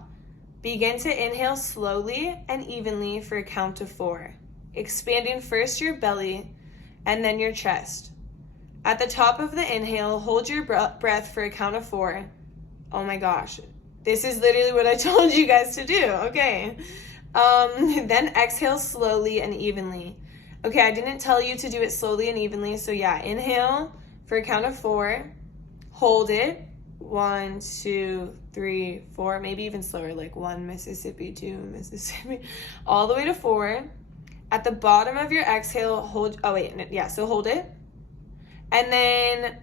begin to inhale slowly and evenly for a count of 4. Expanding first your belly and then your chest. At the top of the inhale, hold your breath for a count of 4. Oh my gosh, this is literally what I told you guys to do. Okay. Then exhale slowly and evenly. Okay, I didn't tell you to do it slowly and evenly, so yeah, inhale for a count of 4. Hold it. 1, 2, 3, 4, maybe even slower, like 1 Mississippi, 2 Mississippi, all the way to 4. At the bottom of your exhale, hold it. And then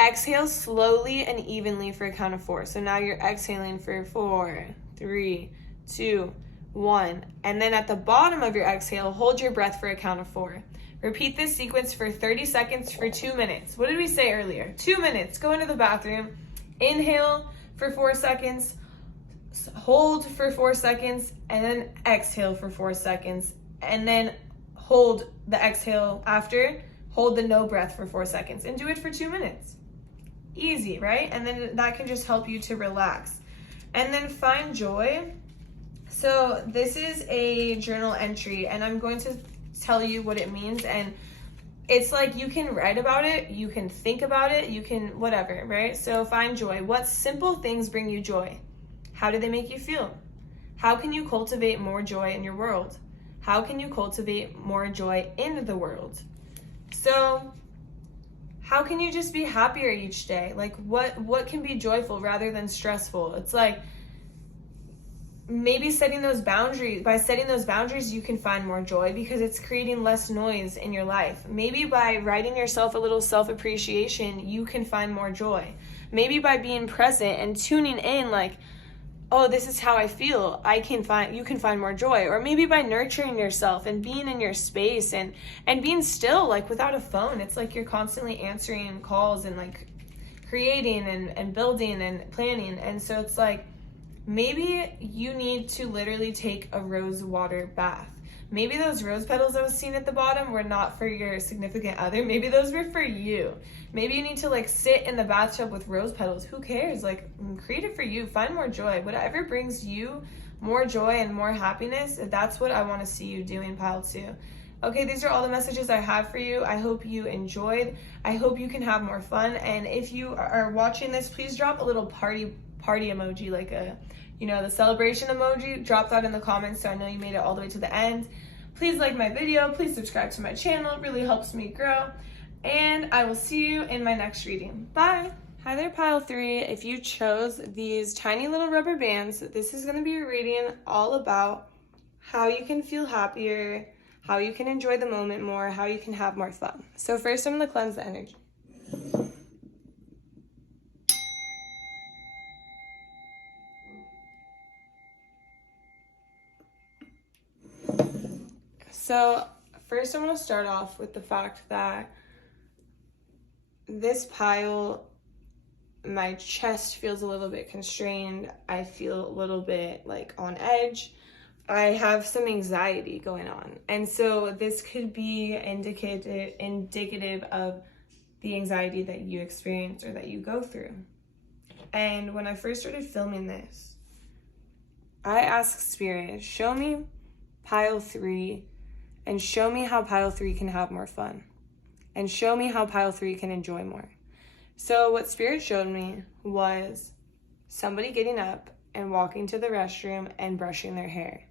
exhale slowly and evenly for a count of 4. So now you're exhaling for 4, 3, 2, 1. And then at the bottom of your exhale, hold your breath for a count of 4. Repeat this sequence for 30 seconds for 2 minutes. What did we say earlier? 2 minutes. Go into the bathroom. Inhale for 4 seconds. Hold for 4 seconds. And then exhale for 4 seconds. And then hold the exhale after, hold the no breath for 4 seconds, and do it for 2 minutes. Easy, right? And then that can just help you to relax. And then find joy. So this is a journal entry, and I'm going to tell you what it means. And it's like you can write about it, you can think about it, you can whatever, right? So find joy. What simple things bring you joy? How do they make you feel? How can you cultivate more joy in your world? How can you cultivate more joy in the world? So how can you just be happier each day? Like what can be joyful rather than stressful? It's like maybe setting those boundaries. By setting those boundaries, you can find more joy because it's creating less noise in your life. Maybe by writing yourself a little self-appreciation, you can find more joy. Maybe by being present and tuning in, like, oh, this is how I feel, you can find more joy. Or maybe by nurturing yourself and being in your space and being still, like without a phone. It's like you're constantly answering calls and like creating and building and planning. And so it's like, Maybe you need to literally take a rose water bath. Maybe those rose petals I was seeing at the bottom were not for your significant other. Maybe those were for you. Maybe you need to like sit in the bathtub with rose petals. Who cares? Like, create it for you. Find more joy. Whatever brings you more joy and more happiness, that's what I want to see you doing, pile 2. Okay, these are all the messages I have for you. I hope you enjoyed. I hope you can have more fun. And if you are watching this, please drop a little party emoji, like a, the celebration emoji. Drop that in the comments so I know you made it all the way to the end. Please like my video. Please subscribe to my channel. It really helps me grow. And I will see you in my next reading. Bye. Hi there, pile 3. If you chose these tiny little rubber bands, this is going to be a reading all about how you can feel happier, how you can enjoy the moment more, how you can have more fun. So first I'm going to cleanse the energy. So first I'm going to start off with the fact that this pile, my chest feels a little bit constrained. I feel a little bit like on edge. I have some anxiety going on. And so this could be indicative of the anxiety that you experience or that you go through. And when I first started filming this, I asked Spirit, show me pile 3 and show me how pile 3 can have more fun and show me how pile 3 can enjoy more. So what Spirit showed me was somebody getting up and walking to the restroom and brushing their hair.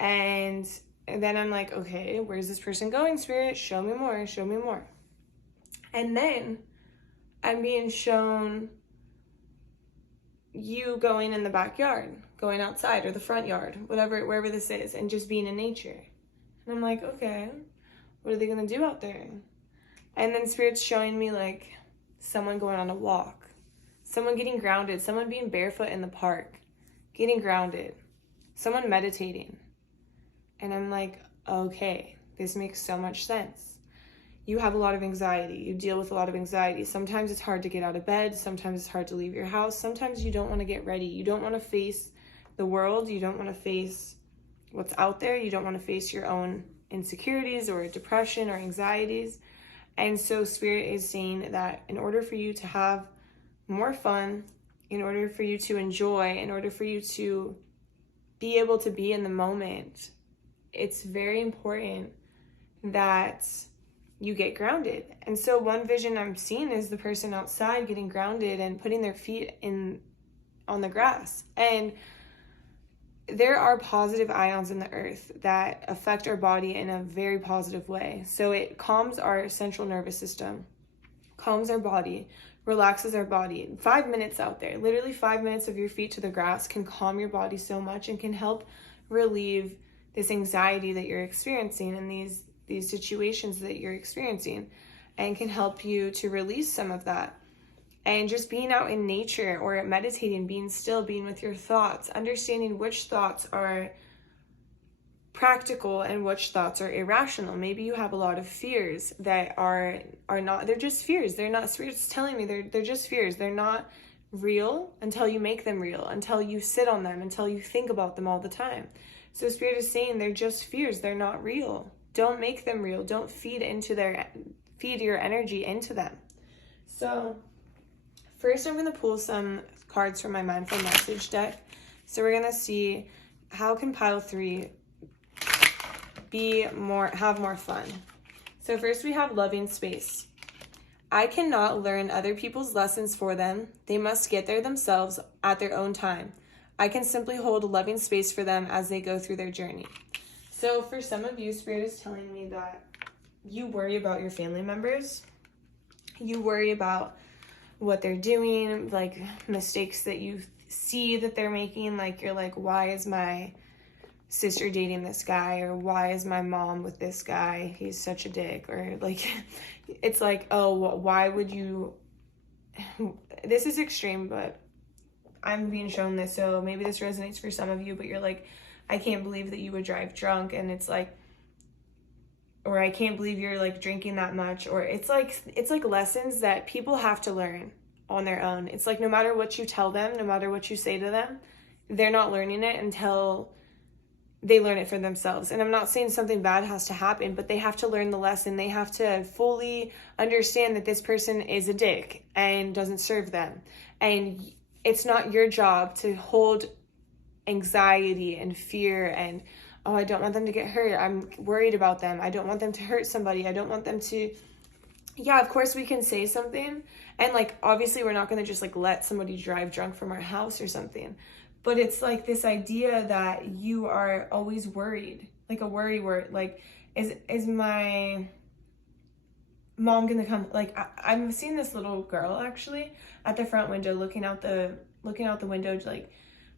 And then I'm like, okay, where's this person going, Spirit? Show me more, show me more. And then I'm being shown you going in the backyard, going outside or the front yard, wherever this is, and just being in nature. And I'm like, okay, what are they gonna do out there? And then Spirit's showing me like someone going on a walk, someone getting grounded, someone being barefoot in the park, getting grounded, someone meditating. And I'm like, okay, this makes so much sense. You have a lot of anxiety. You deal with a lot of anxiety. Sometimes it's hard to get out of bed. Sometimes it's hard to leave your house. Sometimes you don't want to get ready. You don't want to face the world. You don't want to face what's out there. You don't want to face your own insecurities or depression or anxieties. And so Spirit is saying that in order for you to have more fun, in order for you to enjoy, in order for you to be able to be in the moment, it's very important that you get grounded. And so one vision I'm seeing is the person outside getting grounded and putting their feet on the grass. And there are positive ions in the earth that affect our body in a very positive way. So it calms our central nervous system, calms our body, relaxes our body. 5 minutes out there, literally 5 minutes of your feet to the grass can calm your body so much and can help relieve this anxiety that you're experiencing and these situations that you're experiencing, and can help you to release some of that. And just being out in nature or meditating, being still, being with your thoughts, understanding which thoughts are practical and which thoughts are irrational. Maybe you have a lot of fears that are not, they're just fears. They're not, Spirit's telling me they're just fears. They're not real until you make them real, until you sit on them, until you think about them all the time. So Spirit is saying they're just fears. They're not real. Don't make them real. Don't feed your energy into them. So first I'm going to pull some cards from my Mindful Message deck. So we're going to see how can pile 3 have more fun. So first we have loving space. I cannot learn other people's lessons for them. They must get there themselves at their own time. I can simply hold a loving space for them as they go through their journey. So for some of you, Spirit is telling me that you worry about your family members. You worry about what they're doing, like mistakes that you see that they're making. Like you're like, why is my sister dating this guy? Or why is my mom with this guy? He's such a dick. Or like, it's like, oh, why would you, this is extreme, but I'm being shown this, so maybe this resonates for some of you, but you're like, I can't believe that you would drive drunk, and it's like, or I can't believe you're like drinking that much, or it's like lessons that people have to learn on their own. It's like no matter what you tell them, no matter what you say to them, they're not learning it until they learn it for themselves. And I'm not saying something bad has to happen, but they have to learn the lesson. They have to fully understand that this person is a dick and doesn't serve them. And it's not your job to hold anxiety and fear and, oh, I don't want them to get hurt. I'm worried about them. I don't want them to hurt somebody. I don't want them to... Yeah, of course we can say something. And like, obviously we're not going to just like let somebody drive drunk from our house or something. But it's like this idea that you are always worried, like a worry word. Like, is my mom gonna come? Like, I'm seeing this little girl actually at the front window, looking out the window, like,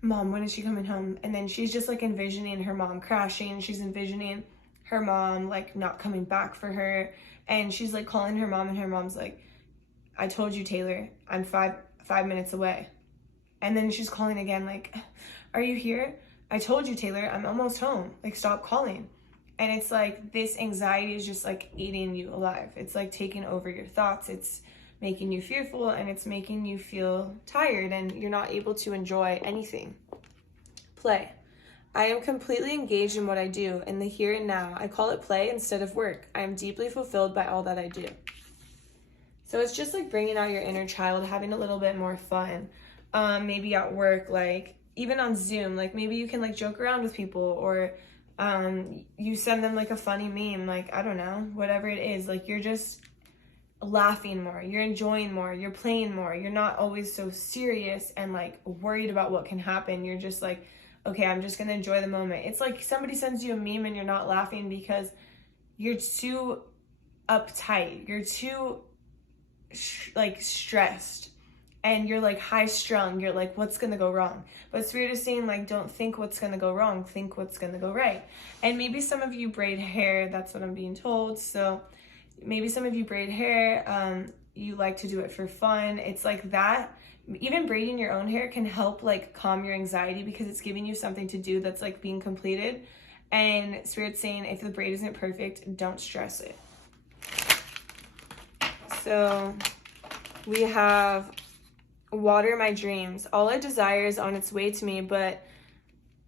Mom, when is she coming home? And then she's just like envisioning her mom crashing. She's envisioning her mom like not coming back for her, and she's like calling her mom, and her mom's like, I told you, Taylor, I'm five minutes away. And then she's calling again, like, are you here? I told you, Taylor, I'm almost home. Like, stop calling. And it's like this anxiety is just like eating you alive. It's like taking over your thoughts. It's making you fearful, and it's making you feel tired, and you're not able to enjoy anything. Play. I am completely engaged in what I do in the here and now. I call it play instead of work. I am deeply fulfilled by all that I do. So it's just like bringing out your inner child, having a little bit more fun. Maybe at work, like even on Zoom, like maybe you can like joke around with people, or you send them like a funny meme, like, I don't know, whatever it is. Like, you're just laughing more, you're enjoying more, you're playing more. You're not always so serious and like worried about what can happen. You're just like, okay, I'm just gonna enjoy the moment. It's like somebody sends you a meme and you're not laughing because you're too uptight, you're too like stressed, and you're like high strung. You're like, what's gonna go wrong? But Spirit is saying, like, don't think what's gonna go wrong, think what's gonna go right. And maybe some of you braid hair, that's what I'm being told. So maybe some of you braid hair, you like to do it for fun. It's like that. Even braiding your own hair can help like calm your anxiety, because it's giving you something to do that's like being completed. And Spirit's saying, if the braid isn't perfect, don't stress it. So we have water my dreams. All I desire is on its way to me, but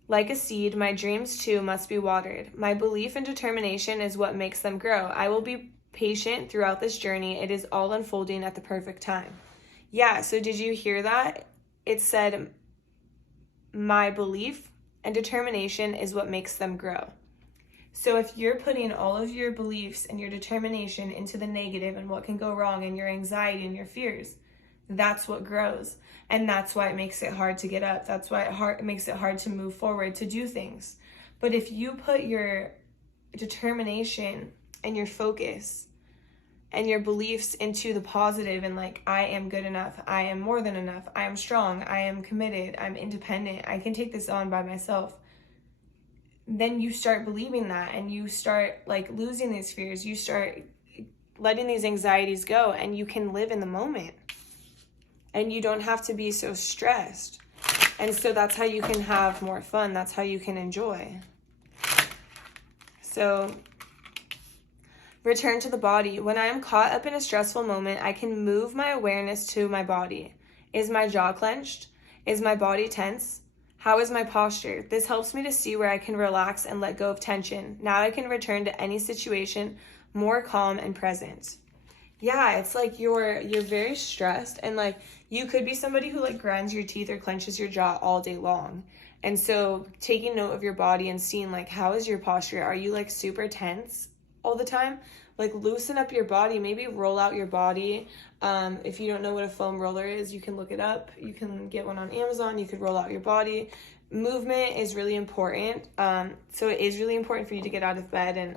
like a seed, my dreams too must be watered. My belief and determination is what makes them grow. I will be patient throughout this journey. It is all unfolding at the perfect time. Yeah, so did you hear that? It said, my belief and determination is what makes them grow. So if you're putting all of your beliefs and your determination into the negative and what can go wrong and your anxiety and your fears, that's what grows. And that's why it makes it hard to get up. That's why it makes it hard to move forward, to do things. But if you put your determination and your focus and your beliefs into the positive, and like, I am good enough, I am more than enough, I am strong, I am committed, I'm independent, I can take this on by myself, then you start believing that, and you start like losing these fears. You start letting these anxieties go, and you can live in the moment, and you don't have to be so stressed. And so that's how you can have more fun. That's how you can enjoy. So return to the body. When I am caught up in a stressful moment, I can move my awareness to my body. Is my jaw clenched? Is my body tense? How is my posture? This helps me to see where I can relax and let go of tension. Now I can return to any situation more calm and present. Yeah, it's like you're very stressed, and like you could be somebody who like grinds your teeth or clenches your jaw all day long. And so taking note of your body and seeing like, how is your posture? Are you like super tense all the time? Like, loosen up your body, maybe roll out your body. If you don't know what a foam roller is, you can look it up. You can get one on Amazon. You could roll out your body. Movement is really important. So it is really important for you to get out of bed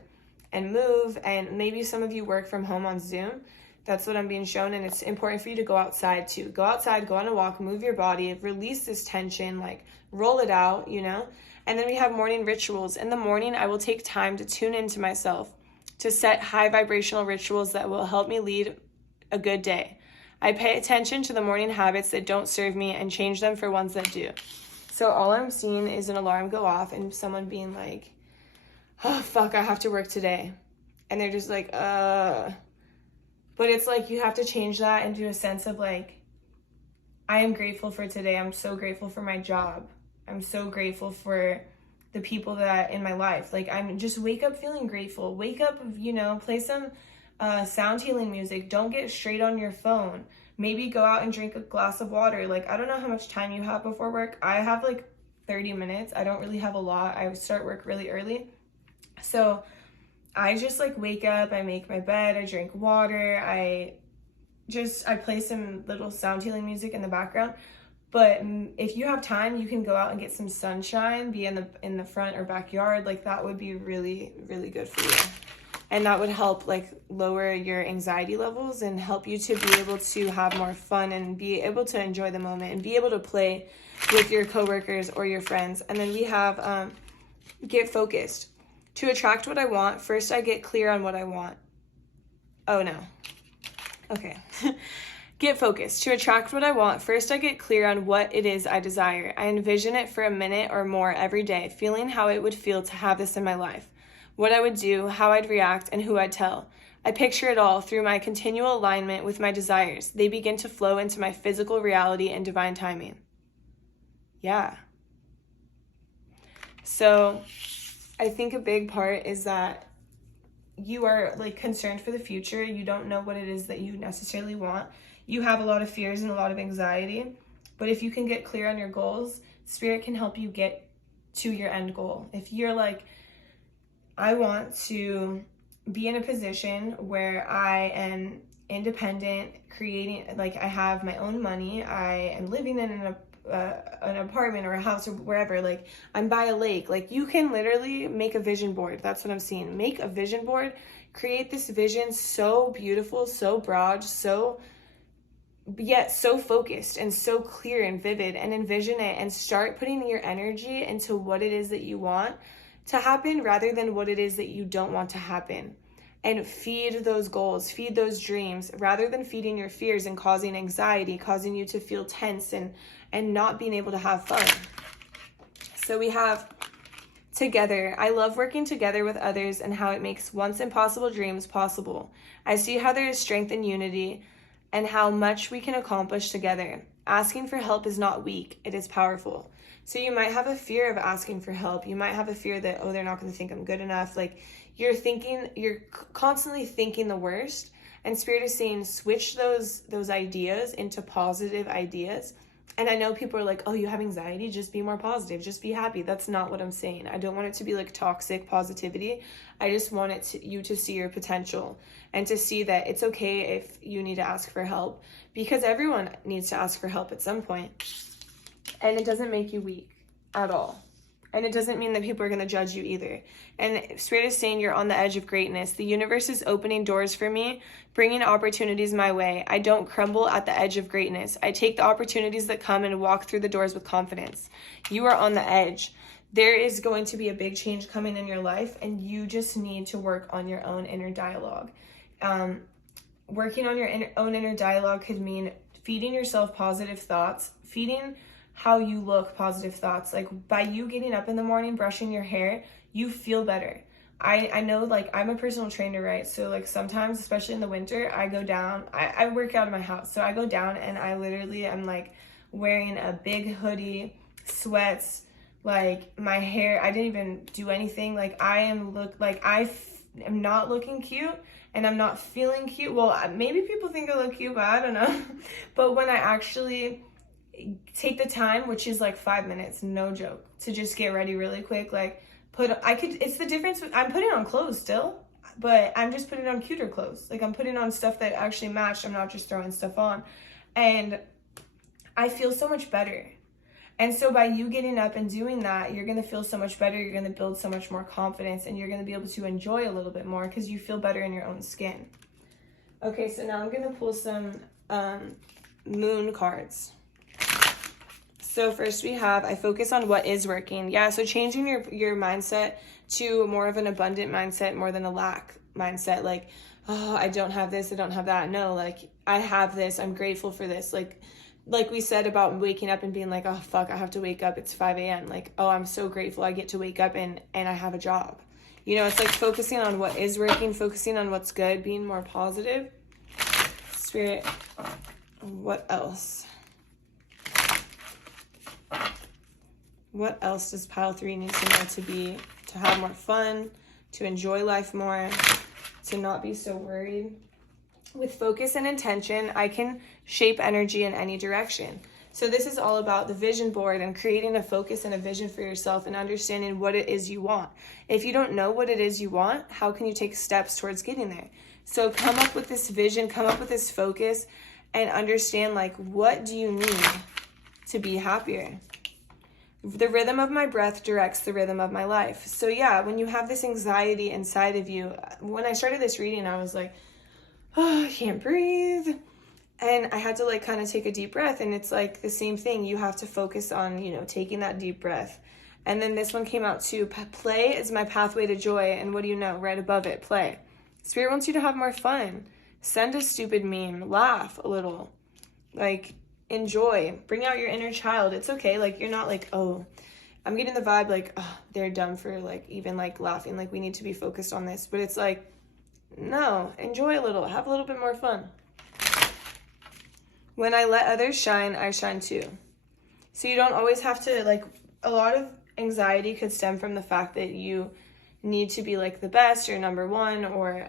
and move. And maybe some of you work from home on Zoom. That's what I'm being shown. And it's important for you to go outside too. Go outside, go on a walk, move your body, release this tension, like roll it out, you know? And then we have morning rituals. In the morning, I will take time to tune into myself, to set high vibrational rituals that will help me lead a good day. I pay attention to the morning habits that don't serve me and change them for ones that do. So all I'm seeing is an alarm go off and someone being like, oh, fuck, I have to work today. And they're just like, But it's like you have to change that into a sense of like, I am grateful for today. I'm so grateful for my job. I'm so grateful for the people that in my life. Like, I'm just wake up feeling grateful. Wake up, you know, play some sound healing music. Don't get straight on your phone. Maybe go out and drink a glass of water. Like, I don't know how much time you have before work. I have like 30 minutes. I don't really have a lot. I start work really early. So I just like wake up, I make my bed, I drink water, I play some little sound healing music in the background. But if you have time, you can go out and get some sunshine, be in the front or backyard. Like, that would be really, really good for you. And that would help like lower your anxiety levels and help you to be able to have more fun and be able to enjoy the moment and be able to play with your coworkers or your friends. And then we have get focused. To attract what I want, first I get clear on what I want. Oh no. Okay. Get focused. To attract what I want, first I get clear on what it is I desire. I envision it for a minute or more every day, feeling how it would feel to have this in my life, what I would do, how I'd react, and who I'd tell. I picture it all through my continual alignment with my desires. They begin to flow into my physical reality and divine timing. Yeah. So I think a big part is that you are like concerned for the future. You don't know what it is that you necessarily want. You have a lot of fears and a lot of anxiety, but if you can get clear on your goals, Spirit can help you get to your end goal. If you're like, I want to be in a position where I am independent, creating, like I have my own money, I am living in an apartment or a house or wherever, like I'm by a lake. Like, you can literally make a vision board. That's what I'm seeing. Make a vision board, create this vision so beautiful, so broad, so yet so focused and so clear and vivid, and envision it and start putting your energy into what it is that you want to happen rather than what it is that you don't want to happen. And feed those goals, feed those dreams, rather than feeding your fears and causing anxiety, causing you to feel tense and not being able to have fun. So we have together. I love working together with others and how it makes once impossible dreams possible. I see how there is strength in unity and how much we can accomplish together. Asking for help is not weak, it is powerful. So you might have a fear of asking for help. You might have a fear that, oh, they're not going to think I'm good enough. Like, you're constantly thinking the worst. And Spirit is saying, switch those ideas into positive ideas. And I know people are like, oh, you have anxiety, just be more positive, just be happy. That's not what I'm saying. I don't want it to be like toxic positivity. I just want you to see your potential and to see that it's okay if you need to ask for help, because everyone needs to ask for help at some point. And it doesn't make you weak at all. And it doesn't mean that people are going to judge you either. And Spirit is saying you're on the edge of greatness. The universe is opening doors for me, bringing opportunities my way. I don't crumble at the edge of greatness. I take the opportunities that come and walk through the doors with confidence. You are on the edge. There is going to be a big change coming in your life, and you just need to work on your own inner dialogue. Working on your own inner dialogue could mean feeding yourself positive thoughts, feeding how you look positive thoughts. Like, by you getting up in the morning, brushing your hair, you feel better. I know, like, I'm a personal trainer, right? So like sometimes, especially in the winter, I go down, I work out in my house. So I go down and I literally am like wearing a big hoodie, sweats, like my hair, I didn't even do anything. Like, I'm not looking cute and I'm not feeling cute. Well, maybe people think I look cute, but I don't know. But when I actually take the time, which is like 5 minutes, no joke, to just get ready really quick, like it's the difference. I'm putting on clothes still, but I'm just putting on cuter clothes. Like, I'm putting on stuff that actually match. I'm not just throwing stuff on, and I feel so much better. And so by you getting up and doing that, you're going to feel so much better. You're going to build so much more confidence, and you're going to be able to enjoy a little bit more because you feel better in your own skin. Okay, so now I'm going to pull some moon cards. So first we have, I focus on what is working. Yeah, so changing your mindset to more of an abundant mindset more than a lack mindset. Like, oh, I don't have this, I don't have that. No, like, I have this, I'm grateful for this. Like we said about waking up and being like, oh, fuck, I have to wake up, it's 5 a.m. Like, oh, I'm so grateful I get to wake up and I have a job. You know, it's like focusing on what is working, focusing on what's good, being more positive. Spirit, what else? What else does pile 3 need to know to have more fun, to enjoy life more, to not be so worried? With focus and intention, I can shape energy in any direction. So this is all about the vision board and creating a focus and a vision for yourself and understanding what it is you want. If you don't know what it is you want, how can you take steps towards getting there? So come up with this vision, come up with this focus, and understand, like, what do you need to be happier? The rhythm of my breath directs the rhythm of my life. So yeah, when you have this anxiety inside of you, when I started this reading, I was like, oh, I can't breathe. And I had to like kind of take a deep breath, and it's like the same thing. You have to focus on, taking that deep breath. And then this one came out too. Play is my pathway to joy. And what do you know? Right above it, play. Spirit wants you to have more fun. Send a stupid meme. Laugh a little. Like, enjoy. Bring out your inner child. It's okay. Like, you're not like, oh, I'm getting the vibe like, oh, they're dumb for like even like laughing. Like, we need to be focused on this. But it's like, no, enjoy a little. Have a little bit more fun. When I let others shine, I shine too. So you don't always have to, like, a lot of anxiety could stem from the fact that you need to be like the best or number one or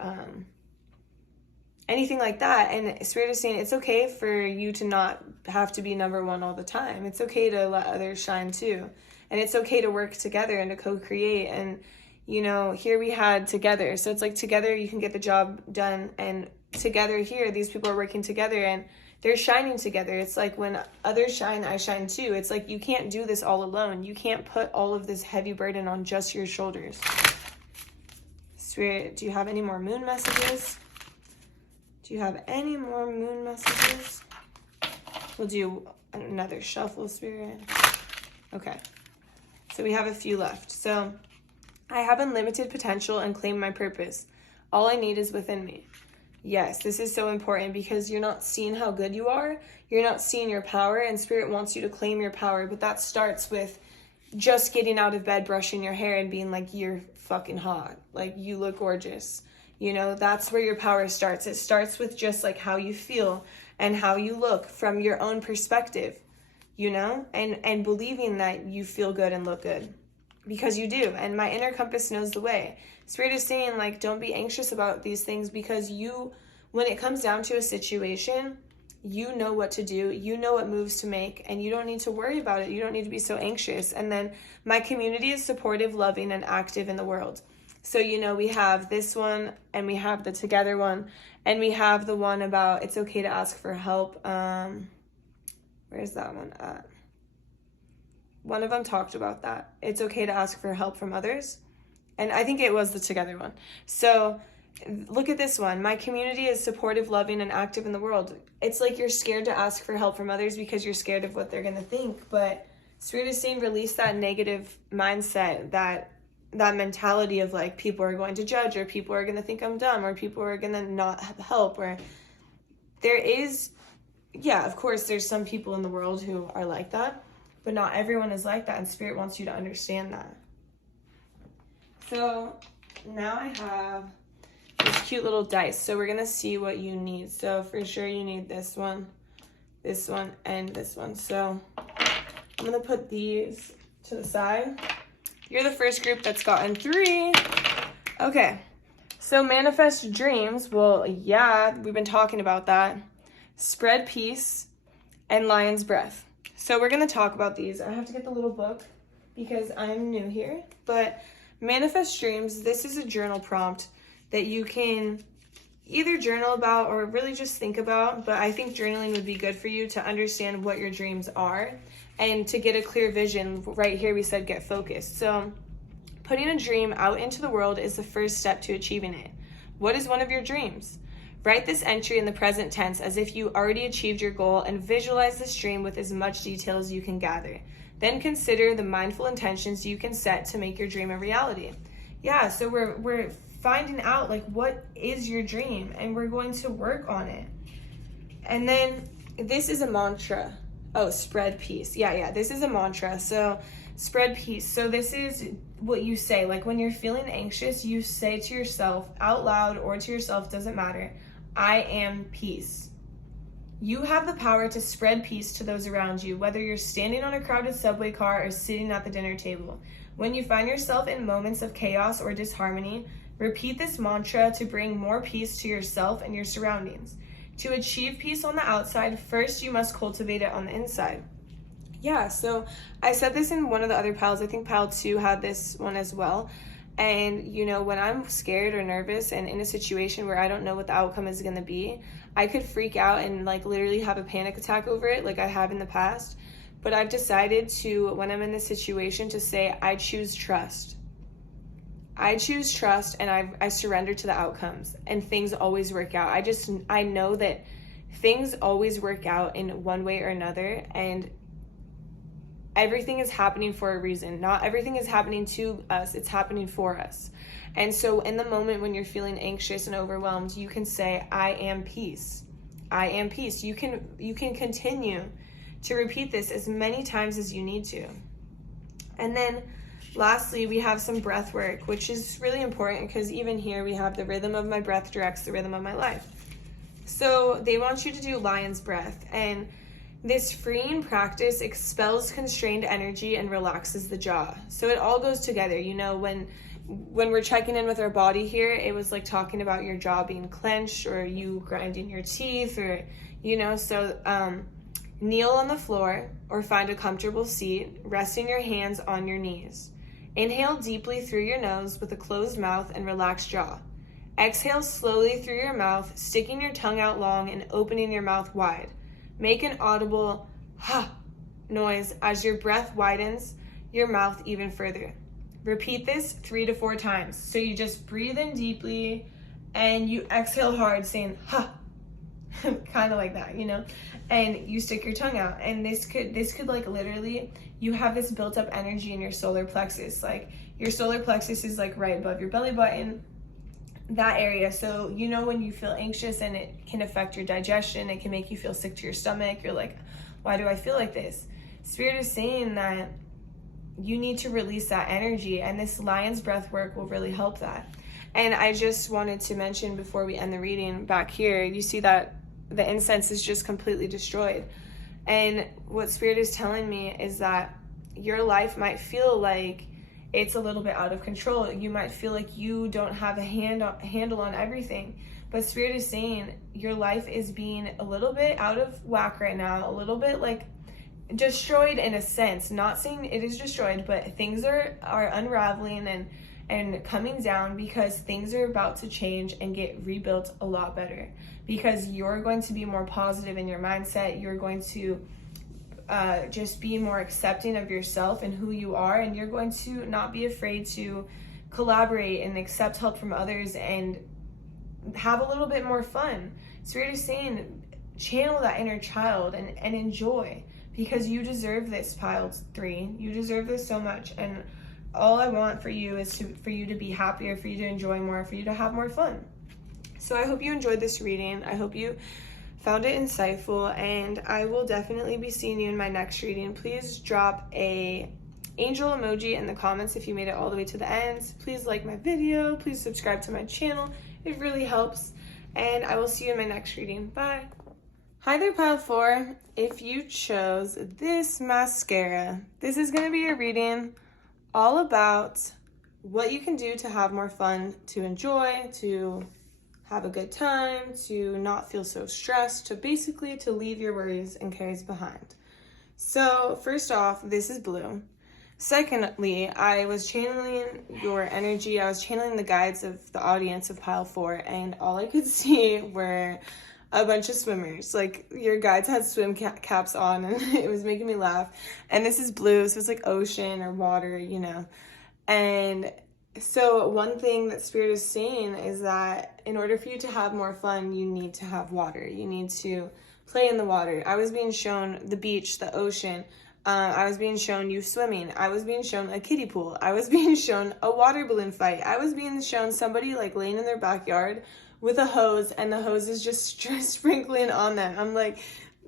anything like that. And Spirit is saying it's okay for you to not have to be number one all the time. It's okay to let others shine too. And it's okay to work together and to co-create. And, here we had together. So it's like together you can get the job done. And together here, these people are working together and they're shining together. It's like when others shine, I shine too. It's like you can't do this all alone. You can't put all of this heavy burden on just your shoulders. Spirit, do you have any more moon messages? Do you have any more moon messages? We'll do another shuffle, Spirit. Okay. So we have a few left. So I have unlimited potential and claim my purpose. All I need is within me. Yes, this is so important because you're not seeing how good you are. You're not seeing your power, and Spirit wants you to claim your power. But that starts with just getting out of bed, brushing your hair, and being like, you're fucking hot. Like, you look gorgeous. That's where your power starts. It starts with just like how you feel and how you look from your own perspective, and believing that you feel good and look good because you do. And my inner compass knows the way. Spirit is saying, like, don't be anxious about these things because when it comes down to a situation, you know what to do, you know what moves to make, and you don't need to worry about it. You don't need to be so anxious. And then my community is supportive, loving, and active in the world. So, we have this one, and we have the together one, and we have the one about it's okay to ask for help. Where's that one at? One of them talked about that. It's okay to ask for help from others. And I think it was the together one. So look at this one. My community is supportive, loving, and active in the world. It's like you're scared to ask for help from others because you're scared of what they're going to think. But Spirit is saying release that negative mindset, that mentality of like people are going to judge, or people are going to think I'm dumb, or people are going to not help. Or there is, of course, there's some people in the world who are like that. But not everyone is like that. And Spirit wants you to understand that. So now I have this cute little dice. So we're going to see what you need. So for sure you need this one, and this one. So I'm going to put these to the side. You're the first group that's gotten 3. Okay. So manifest dreams. Well, yeah, we've been talking about that. Spread peace and lion's breath. So we're going to talk about these. I have to get the little book because I'm new here. But manifest dreams, this is a journal prompt that you can either journal about or really just think about. But I think journaling would be good for you to understand what your dreams are and to get a clear vision. Right here we said get focused. So putting a dream out into the world is the first step to achieving it. What is one of your dreams? Write this entry in the present tense as if you already achieved your goal and visualize this dream with as much detail as you can gather. Then consider the mindful intentions you can set to make your dream a reality. Yeah, so we're finding out like what is your dream and we're going to work on it. And then this is a mantra. Oh, spread peace. Yeah, this is a mantra. So spread peace. So this is what you say. Like when you're feeling anxious, you say to yourself out loud or to yourself, doesn't matter. I am peace. You have the power to spread peace to those around you, whether you're standing on a crowded subway car or sitting at the dinner table. When you find yourself in moments of chaos or disharmony, repeat this mantra to bring more peace to yourself and your surroundings. To achieve peace on the outside, first you must cultivate it on the inside. Yeah, so I said this in one of the other piles. I think pile 2 had this one as well. And, you know, when I'm scared or nervous and in a situation where I don't know what the outcome is going to be, I could freak out and like literally have a panic attack over it like I have in the past. But I've decided to, when I'm in this situation, to say, I choose trust. I choose trust, and I surrender to the outcomes, and things always work out. I know that things always work out in one way or another, and everything is happening for a reason. Not everything is happening to us, it's happening for us. And so in the moment when you're feeling anxious and overwhelmed, you can say, I am peace. I am peace. You can continue to repeat this as many times as you need to. And then lastly, we have some breath work, which is really important because even here we have the rhythm of my breath directs the rhythm of my life. So they want you to do lion's breath, and this freeing practice expels constrained energy and relaxes the jaw. So it all goes together. You know, when we're checking in with our body here, it was like talking about your jaw being clenched or you grinding your teeth, or, you know, so kneel on the floor or find a comfortable seat, resting your hands on your knees. Inhale deeply through your nose with a closed mouth and relaxed jaw. Exhale slowly through your mouth, sticking your tongue out long and opening your mouth wide. Make an audible ha noise as your breath widens your mouth even further. Repeat this 3 to 4 times. So you just breathe in deeply and you exhale hard, saying ha, kind of like that, you know, and you stick your tongue out. And this could like literally, you have this built up energy in your solar plexus. Like your solar plexus is like right above your belly button, that area. So, you know, when you feel anxious and it can affect your digestion, it can make you feel sick to your stomach. You're like, why do I feel like this? Spirit is saying that you need to release that energy, and this lion's breath work will really help that. And I just wanted to mention before we end the reading, back here, you see that the incense is just completely destroyed. And what Spirit is telling me is that your life might feel like it's a little bit out of control. You might feel like you don't have a handle on everything. But Spirit is saying your life is being a little bit out of whack right now, a little bit like destroyed in a sense. Not saying it is destroyed, but things are unraveling and coming down, because things are about to change and get rebuilt a lot better. Because you're going to be more positive in your mindset. You're going to just be more accepting of yourself and who you are, and you're going to not be afraid to collaborate and accept help from others and have a little bit more fun. Spirit is saying channel that inner child and enjoy, because you deserve this, pile 3. You deserve this so much, and all I want for you is for you to be happier, for you to enjoy more, for you to have more fun. So I hope you enjoyed this reading. I hope you found it insightful, and I will definitely be seeing you in my next reading. Please drop a angel emoji in the comments if you made it all the way to the end. Please like my video. Please subscribe to my channel. It really helps, and I will see you in my next reading. Bye. Hi there, pile 4. If you chose this mascara, this is going to be a reading all about what you can do to have more fun, to enjoy, to have a good time, to not feel so stressed, to basically to leave your worries and cares behind. So first off, this is blue. Secondly, I was channeling your energy. I was channeling the guides of the audience of pile 4, and all I could see were a bunch of swimmers. Like, your guides had swim caps on, and it was making me laugh. And this is blue, so it's like ocean or water, you know. And so one thing that Spirit is saying is that in order for you to have more fun, you need to have water. You need to play in the water. I was being shown the beach, the ocean. I was being shown you swimming. I was being shown a kiddie pool. I was being shown a water balloon fight. I was being shown somebody like laying in their backyard with a hose, and the hose is just sprinkling on them. I'm like,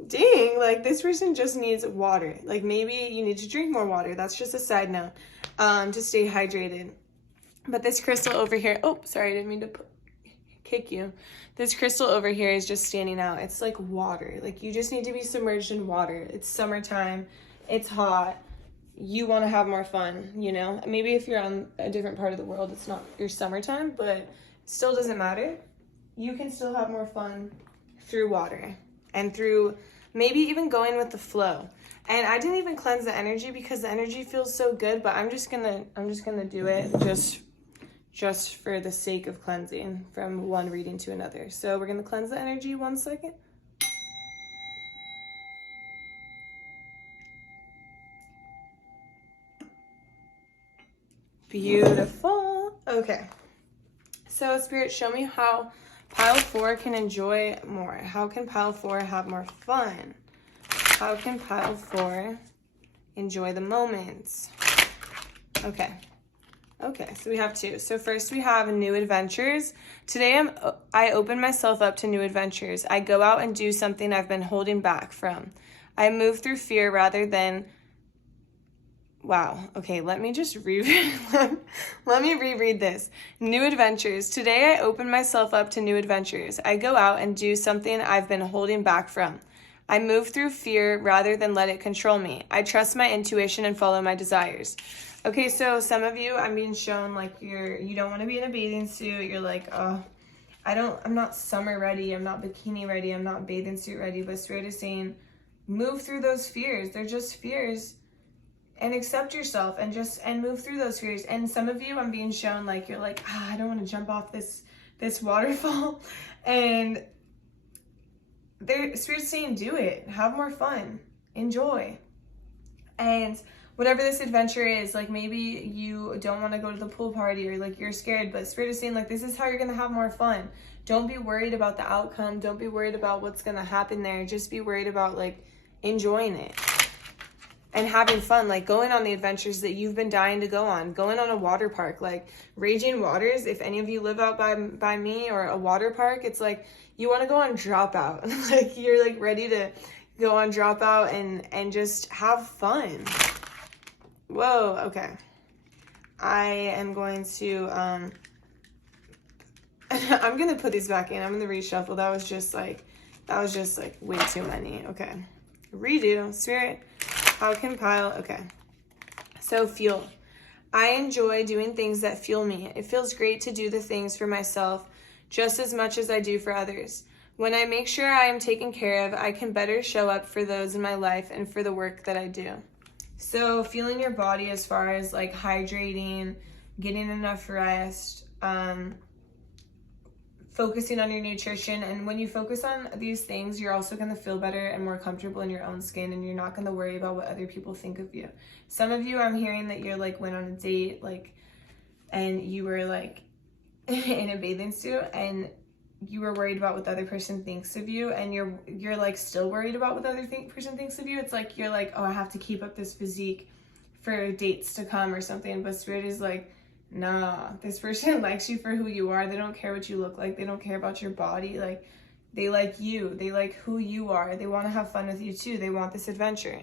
dang, like this person just needs water. Like maybe you need to drink more water. That's just a side note, to stay hydrated. But this crystal over here, oh, sorry, I didn't mean to kick you. This crystal over here is just standing out. It's like water. Like, you just need to be submerged in water. It's summertime. It's hot. You want to have more fun, you know? Maybe if you're on a different part of the world, it's not your summertime, but it still doesn't matter. You can still have more fun through water and through maybe even going with the flow. And I didn't even cleanse the energy because the energy feels so good, but I'm just gonna do it just for the sake of cleansing from one reading to another. So we're gonna cleanse the energy 1 second. Beautiful. Okay. So Spirit, show me how pile 4 can enjoy more. How can pile 4 have more fun? How can pile 4 enjoy the moments? Okay. Okay, so we have 2. So first we have new adventures. Today I open myself up to new adventures. I go out and do something I've been holding back from. I move through fear rather than... Wow. Okay, let me just let me reread this. New adventures. Today I open myself up to new adventures. I go out and do something I've been holding back from. I move through fear rather than let it control me. I trust my intuition and follow my desires. Okay, so some of you, I'm being shown like you don't want to be in a bathing suit. You're like, oh, I'm not summer ready. I'm not bikini ready. I'm not bathing suit ready. But Spirit is saying, move through those fears. They're just fears. And accept yourself and move through those fears. And some of you, I'm being shown like you're like, I don't want to jump off this waterfall. And Spirit's saying, do it. Have more fun. Enjoy. And whatever this adventure is, like maybe you don't want to go to the pool party or like you're scared, but Spirit is saying like this is how you're going to have more fun. Don't be worried about the outcome. Don't be worried about what's going to happen there. Just be worried about like enjoying it. And having fun, like going on the adventures that you've been dying to go on, going on a water park, like Raging Waters. If any of you live out by me or a water park, it's like you want to go on Dropout. Like you're like ready to go on Dropout and just have fun. Whoa, okay. I am going to, I'm going to put these back in. I'm going to reshuffle. That was just like way too many. Okay. Redo. Spirit. How can pile? Okay. So fuel. I enjoy doing things that fuel me. It feels great to do the things for myself just as much as I do for others. When I make sure I am taken care of, I can better show up for those in my life and for the work that I do. So feeling your body as far as like hydrating, getting enough rest, focusing on your nutrition. And when you focus on these things, you're also going to feel better and more comfortable in your own skin, and you're not going to worry about what other people think of you. Some of you, I'm hearing that you're like went on a date, like, and you were like in a bathing suit and you were worried about what the other person thinks of you, and you're like still worried about what the other person thinks of you. It's like you're like, oh, I have to keep up this physique for dates to come or something. But Spirit is like, nah, this person likes you for who you are. They don't care what you look like. They don't care about your body. Like, they like you. They like who you are. They want to have fun with you too. They want this adventure.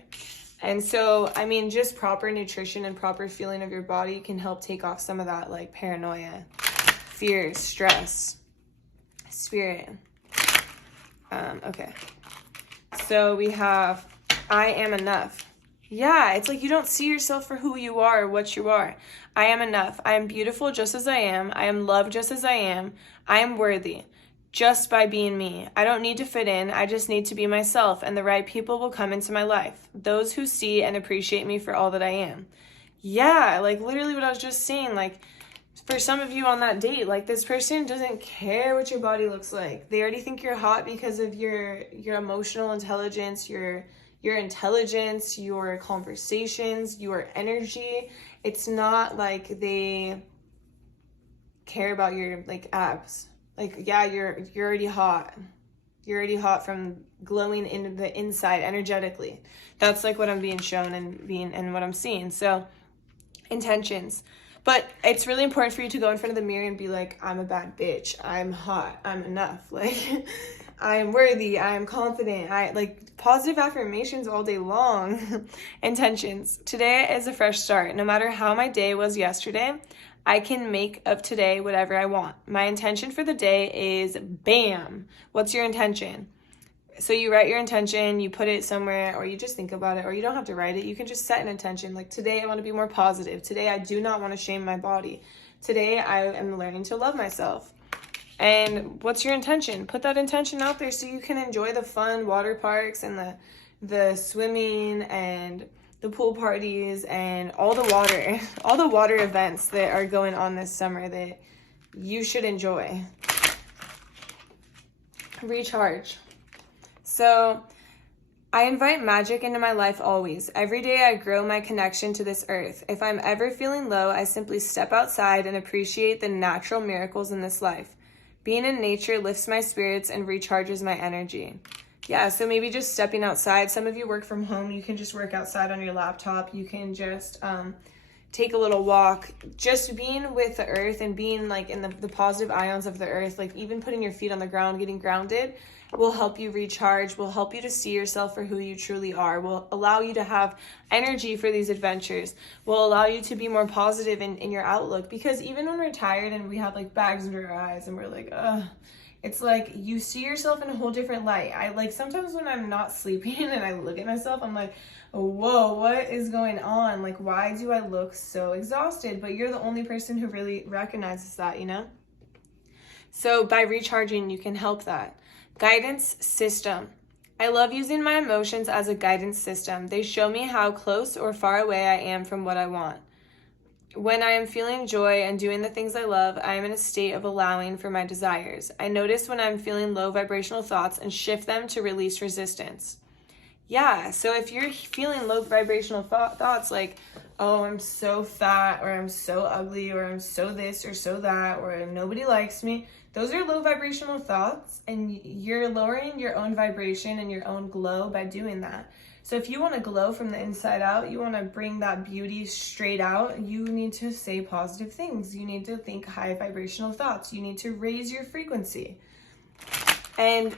And so, I mean, just proper nutrition and proper feeling of your body can help take off some of that like paranoia, fear, stress. Spirit. Okay. So we have, I am enough. Yeah, it's like you don't see yourself for who you are or what you are. I am enough. I am beautiful just as I am. I am loved just as I am. I am worthy just by being me. I don't need to fit in. I just need to be myself, and the right people will come into my life. Those who see and appreciate me for all that I am. Yeah, like literally what I was just saying, like for some of you on that date, like this person doesn't care what your body looks like. They already think you're hot because of your emotional intelligence, your intelligence, your conversations, your energy. It's not like they care about your like abs. Like, yeah, you're already hot. You're already hot from glowing into the inside energetically. That's like what I'm being shown and what I'm seeing. So intentions. But it's really important for you to go in front of the mirror and be like, I'm a bad bitch. I'm hot. I'm enough. Like, I'm worthy, I'm confident. I like positive affirmations all day long. Intentions. Today is a fresh start. No matter how my day was yesterday, I can make of today whatever I want. My intention for the day is BAM. What's your intention? So you write your intention, you put it somewhere, or you just think about it, or you don't have to write it. You can just set an intention. Like, today I want to be more positive. Today I do not want to shame my body. Today I am learning to love myself. And what's your intention? Put that intention out there so you can enjoy the fun water parks and the swimming and the pool parties and all the water events that are going on this summer that you should enjoy. Recharge. So I invite magic into my life always. Every day I grow my connection to this earth. If I'm ever feeling low, I simply step outside and appreciate the natural miracles in this life. Being in nature lifts my spirits and recharges my energy. Yeah, so maybe just stepping outside. Some of you work from home. You can just work outside on your laptop. You can just take a little walk. Just being with the earth and being like in the positive ions of the earth, like even putting your feet on the ground, getting grounded, will help you recharge, will help you to see yourself for who you truly are, will allow you to have energy for these adventures, will allow you to be more positive in your outlook. Because even when we're tired and we have like bags under our eyes and we're like, ugh, it's like you see yourself in a whole different light. I like sometimes when I'm not sleeping and I look at myself, I'm like, whoa, what is going on? Like, why do I look so exhausted? But you're the only person who really recognizes that, you know? So by recharging, you can help that. Guidance system. I love using my emotions as a guidance system. They show me how close or far away I am from what I want. When I am feeling joy and doing the things I love, I am in a state of allowing for my desires. I notice when I'm feeling low vibrational thoughts and shift them to release resistance. Yeah, so if you're feeling low vibrational thoughts like, oh, I'm so fat, or I'm so ugly, or I'm so this or so that, or nobody likes me, those are low vibrational thoughts, and you're lowering your own vibration and your own glow by doing that. So if you want to glow from the inside out, you want to bring that beauty straight out, you need to say positive things. You need to think high vibrational thoughts. You need to raise your frequency. And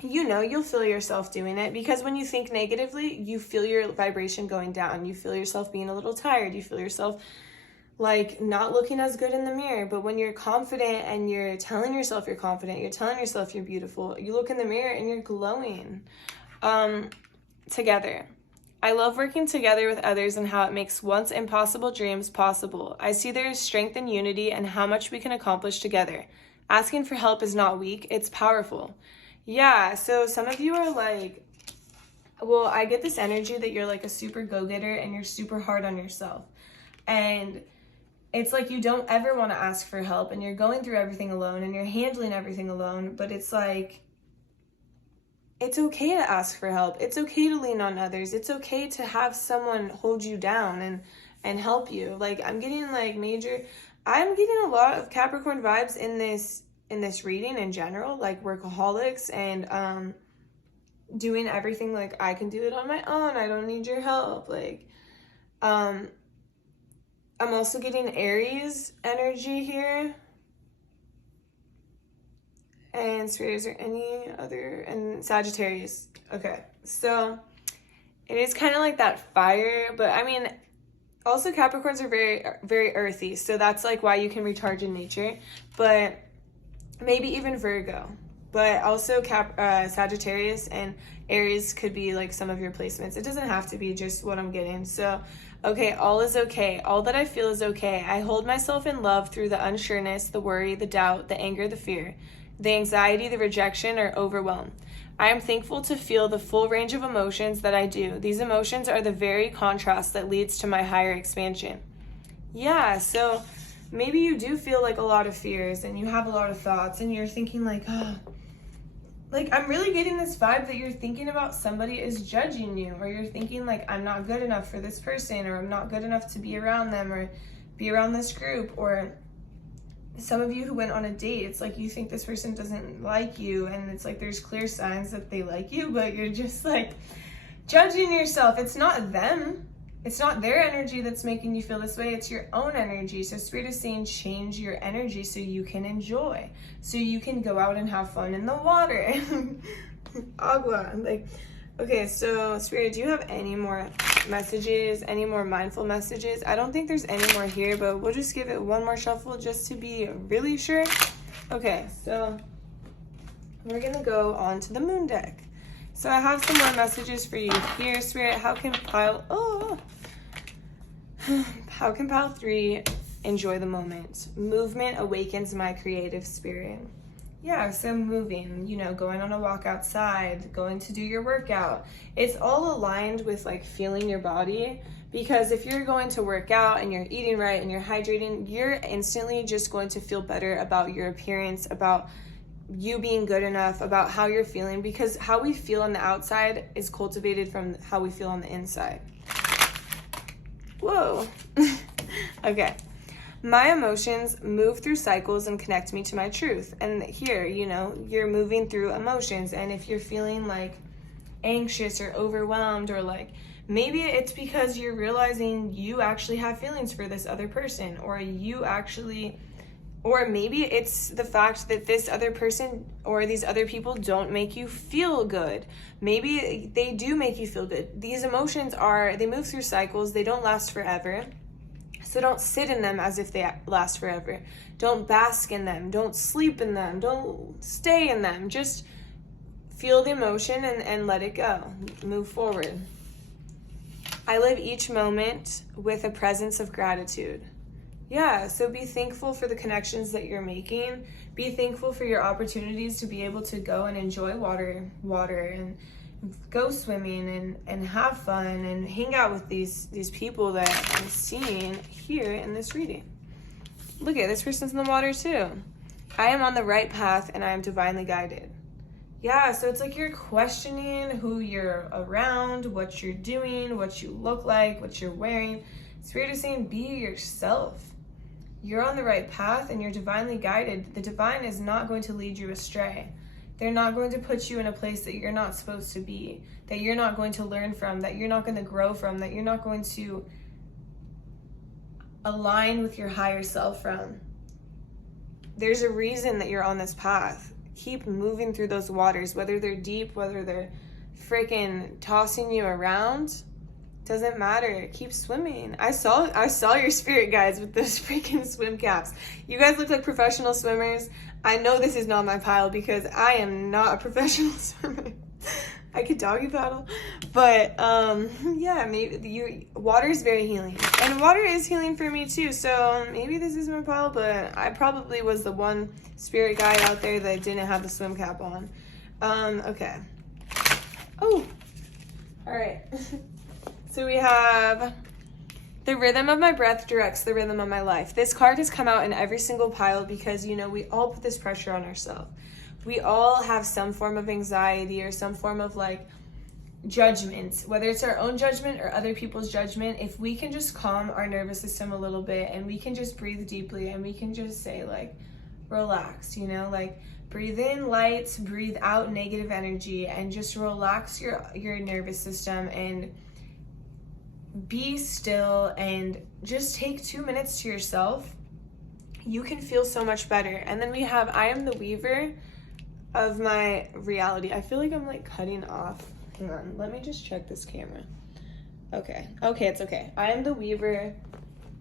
you know, you'll feel yourself doing it, because when you think negatively, you feel your vibration going down. You feel yourself being a little tired. You feel yourself like not looking as good in the mirror. But when you're confident and you're telling yourself you're confident, you're telling yourself you're beautiful, you look in the mirror and you're glowing. Together. I love working together with others and how it makes once impossible dreams possible. I see there is strength in unity and how much we can accomplish together. Asking for help is not weak, it's powerful. Yeah, so some of you are like, well, I get this energy that you're like a super go-getter and you're super hard on yourself. And it's like you don't ever want to ask for help and you're going through everything alone and you're handling everything alone, but it's like, it's okay to ask for help. It's okay to lean on others. It's okay to have someone hold you down and help you. Like I'm getting a lot of Capricorn vibes in this reading in general, like workaholics and doing everything like I can do it on my own. I don't need your help. Like I'm also getting Aries energy here. And Spirit, is there any other? And Sagittarius. Okay, so it is kind of like that fire, but I mean, also Capricorns are very, very earthy, so that's like why you can recharge in nature, but maybe even Virgo. But also Sagittarius and Aries could be like some of your placements. It doesn't have to be just what I'm getting. So, okay, all is okay. All that I feel is okay. I hold myself in love through the unsureness, the worry, the doubt, the anger, the fear, the anxiety, the rejection, or overwhelm. I am thankful to feel the full range of emotions that I do. These emotions are the very contrast that leads to my higher expansion. Yeah, so maybe you do feel like a lot of fears and you have a lot of thoughts and you're thinking like, oh, like I'm really getting this vibe that you're thinking about somebody is judging you, or you're thinking like I'm not good enough for this person, or I'm not good enough to be around them or be around this group. Or some of you who went on a date, it's like you think this person doesn't like you, and it's like there's clear signs that they like you, but you're just like judging yourself. It's not them. It's not their energy that's making you feel this way, it's your own energy. So Spirit is saying change your energy so you can enjoy, so you can go out and have fun in the water. Agua. Like, okay, so Spirit, do you have any more messages, any more mindful messages? I don't think there's any more here, but we'll just give it one more shuffle just to be really sure. Okay, so we're gonna go on to the moon deck. So I have some more messages for you here, Spirit. How can pile 3 enjoy the moment? Movement awakens my creative spirit. Yeah, so moving, you know, going on a walk outside, going to do your workout. It's all aligned with like feeling your body, because if you're going to work out and you're eating right and you're hydrating, you're instantly just going to feel better about your appearance, about you being good enough, about how you're feeling, because how we feel on the outside is cultivated from how we feel on the inside. Whoa. Okay. My emotions move through cycles and connect me to my truth. And here, you know, you're moving through emotions. And if you're feeling like anxious or overwhelmed, or like maybe it's because you're realizing you actually have feelings for this other person, or maybe it's the fact that this other person or these other people don't make you feel good. Maybe they do make you feel good. These emotions they move through cycles. They don't last forever. So don't sit in them as if they last forever. Don't bask in them. Don't sleep in them. Don't stay in them. Just feel the emotion and let it go. Move forward. I live each moment with a presence of gratitude. Yeah, so be thankful for the connections that you're making. Be thankful for your opportunities to be able to go and enjoy water and go swimming and have fun and hang out with these people that I'm seeing here in this reading. Look at this person's in the water too. I am on the right path and I am divinely guided. Yeah, so it's like you're questioning who you're around, what you're doing, what you look like, what you're wearing. Spirit is saying be yourself. You're on the right path and you're divinely guided. The divine is not going to lead you astray. They're not going to put you in a place that you're not supposed to be, that you're not going to learn from, that you're not going to grow from, that you're not going to align with your higher self from. There's a reason that you're on this path. Keep moving through those waters, whether they're deep, whether they're freaking tossing you around. Doesn't matter. Keep swimming. I saw your spirit guides with those freaking swim caps. You guys look like professional swimmers. I know this is not my pile because I am not a professional swimmer. I could doggy paddle, but yeah, maybe water is very healing, and water is healing for me too. So maybe this is my pile, but I probably was the one spirit guide out there that didn't have the swim cap on. Okay. Oh, all right. So we have the rhythm of my breath directs the rhythm of my life. This card has come out in every single pile because, you know, we all put this pressure on ourselves. We all have some form of anxiety or some form of like judgment, whether it's our own judgment or other people's judgment. If we can just calm our nervous system a little bit and we can just breathe deeply and we can just say like, relax, you know, like breathe in light, breathe out negative energy, and just relax your nervous system and be still and just take 2 minutes to yourself. You can feel so much better. And then we have I am the weaver of my reality. I feel like I'm like cutting off. Hang on, let me just check this camera. Okay, it's okay. I am the weaver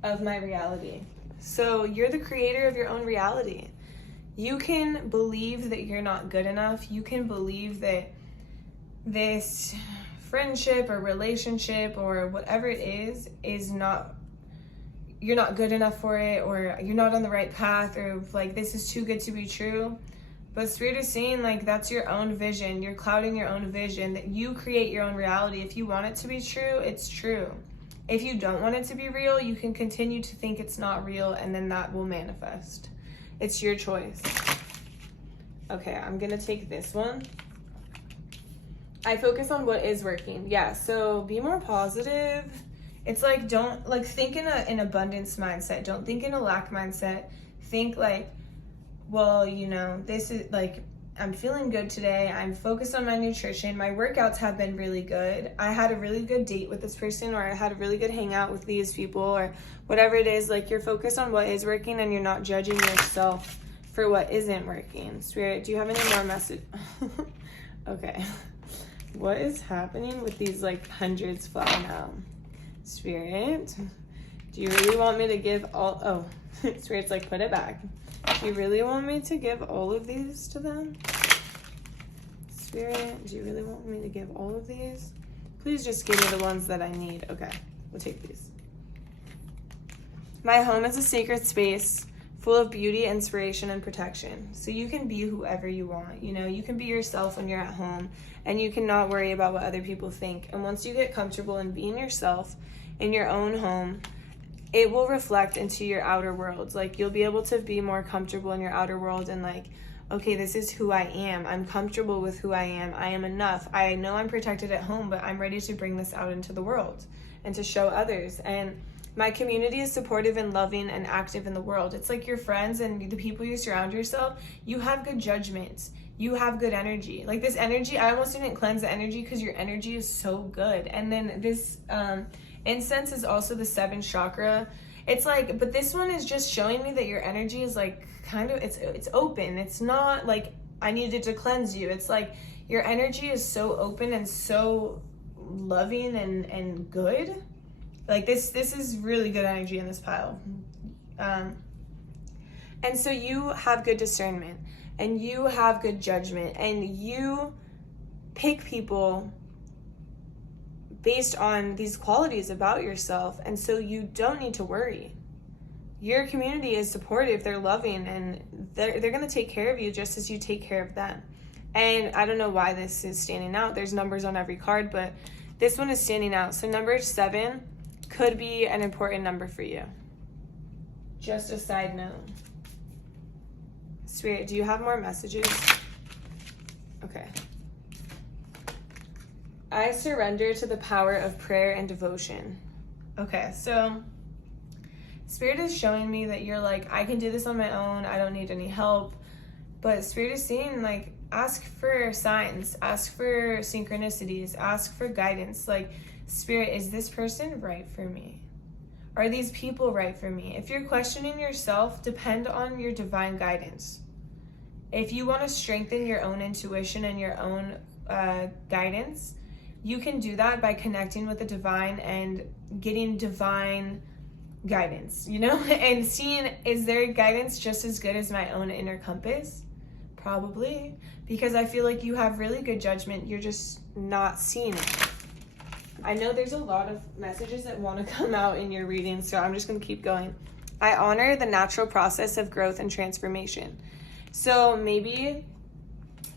of my reality. So you're the creator of your own reality. You can believe that you're not good enough. You can believe that this friendship or relationship or whatever it is not, you're not good enough for it, or you're not on the right path, or like this is too good to be true. But Spirit is saying like that's your own vision. You're clouding your own vision, that you create your own reality. If you want it to be true, it's true. If you don't want it to be real, you can continue to think it's not real, and then that will manifest. It's your choice. Okay, I'm gonna take this one. I focus on what is working. Yeah, so be more positive. It's like, don't like think in an abundance mindset. Don't think in a lack mindset. Think like, well, you know, this is like, I'm feeling good today. I'm focused on my nutrition. My workouts have been really good. I had a really good date with this person, or I had a really good hangout with these people, or whatever it is. Like, you're focused on what is working and you're not judging yourself for what isn't working. Spirit, do you have any more message? Okay. What is happening with these like hundreds flying out? Spirit, do you really want me to give all, oh, Spirit's like, put it back. Do you really want me to give all of these to them? Spirit, do you really want me to give all of these? Please just give me the ones that I need. Okay, we'll take these. My home is a sacred space full of beauty, inspiration, and protection. So you can be whoever you want. You know, you can be yourself when you're at home, and you cannot worry about what other people think. And once you get comfortable in being yourself in your own home, it will reflect into your outer world. Like, you'll be able to be more comfortable in your outer world and like, okay, this is who I am. I'm comfortable with who I am. I am enough. I know I'm protected at home, but I'm ready to bring this out into the world and to show others. And my community is supportive and loving and active in the world. It's like your friends and the people you surround yourself, you have good judgment. You have good energy. Like, this energy, I almost didn't cleanse the energy because your energy is so good. And then this incense is also the 7th chakra. It's like, but this one is just showing me that your energy is like kind of, it's open. It's not like I needed to cleanse you. It's like your energy is so open and so loving and good. Like, this is really good energy in this pile. And so you have good discernment, and you have good judgment, and you pick people based on these qualities about yourself, and so you don't need to worry. Your community is supportive, they're loving, and they're going to take care of you just as you take care of them. And I don't know why this is standing out. There's numbers on every card, but this one is standing out. So number 7 could be an important number for you. Just a side note. Spirit, do you have more messages? Okay. I surrender to the power of prayer and devotion. Okay, so Spirit is showing me that you're like, I can do this on my own. I don't need any help. But Spirit is saying, like, ask for signs, ask for synchronicities, ask for guidance. Like, Spirit, is this person right for me? Are these people right for me? If you're questioning yourself, depend on your divine guidance. If you want to strengthen your own intuition and your own guidance, you can do that by connecting with the divine and getting divine guidance, you know, and seeing, is their guidance just as good as my own inner compass? Probably, because I feel like you have really good judgment. You're just not seeing it. I know there's a lot of messages that want to come out in your reading, so I'm just going to keep going. I honor the natural process of growth and transformation. So maybe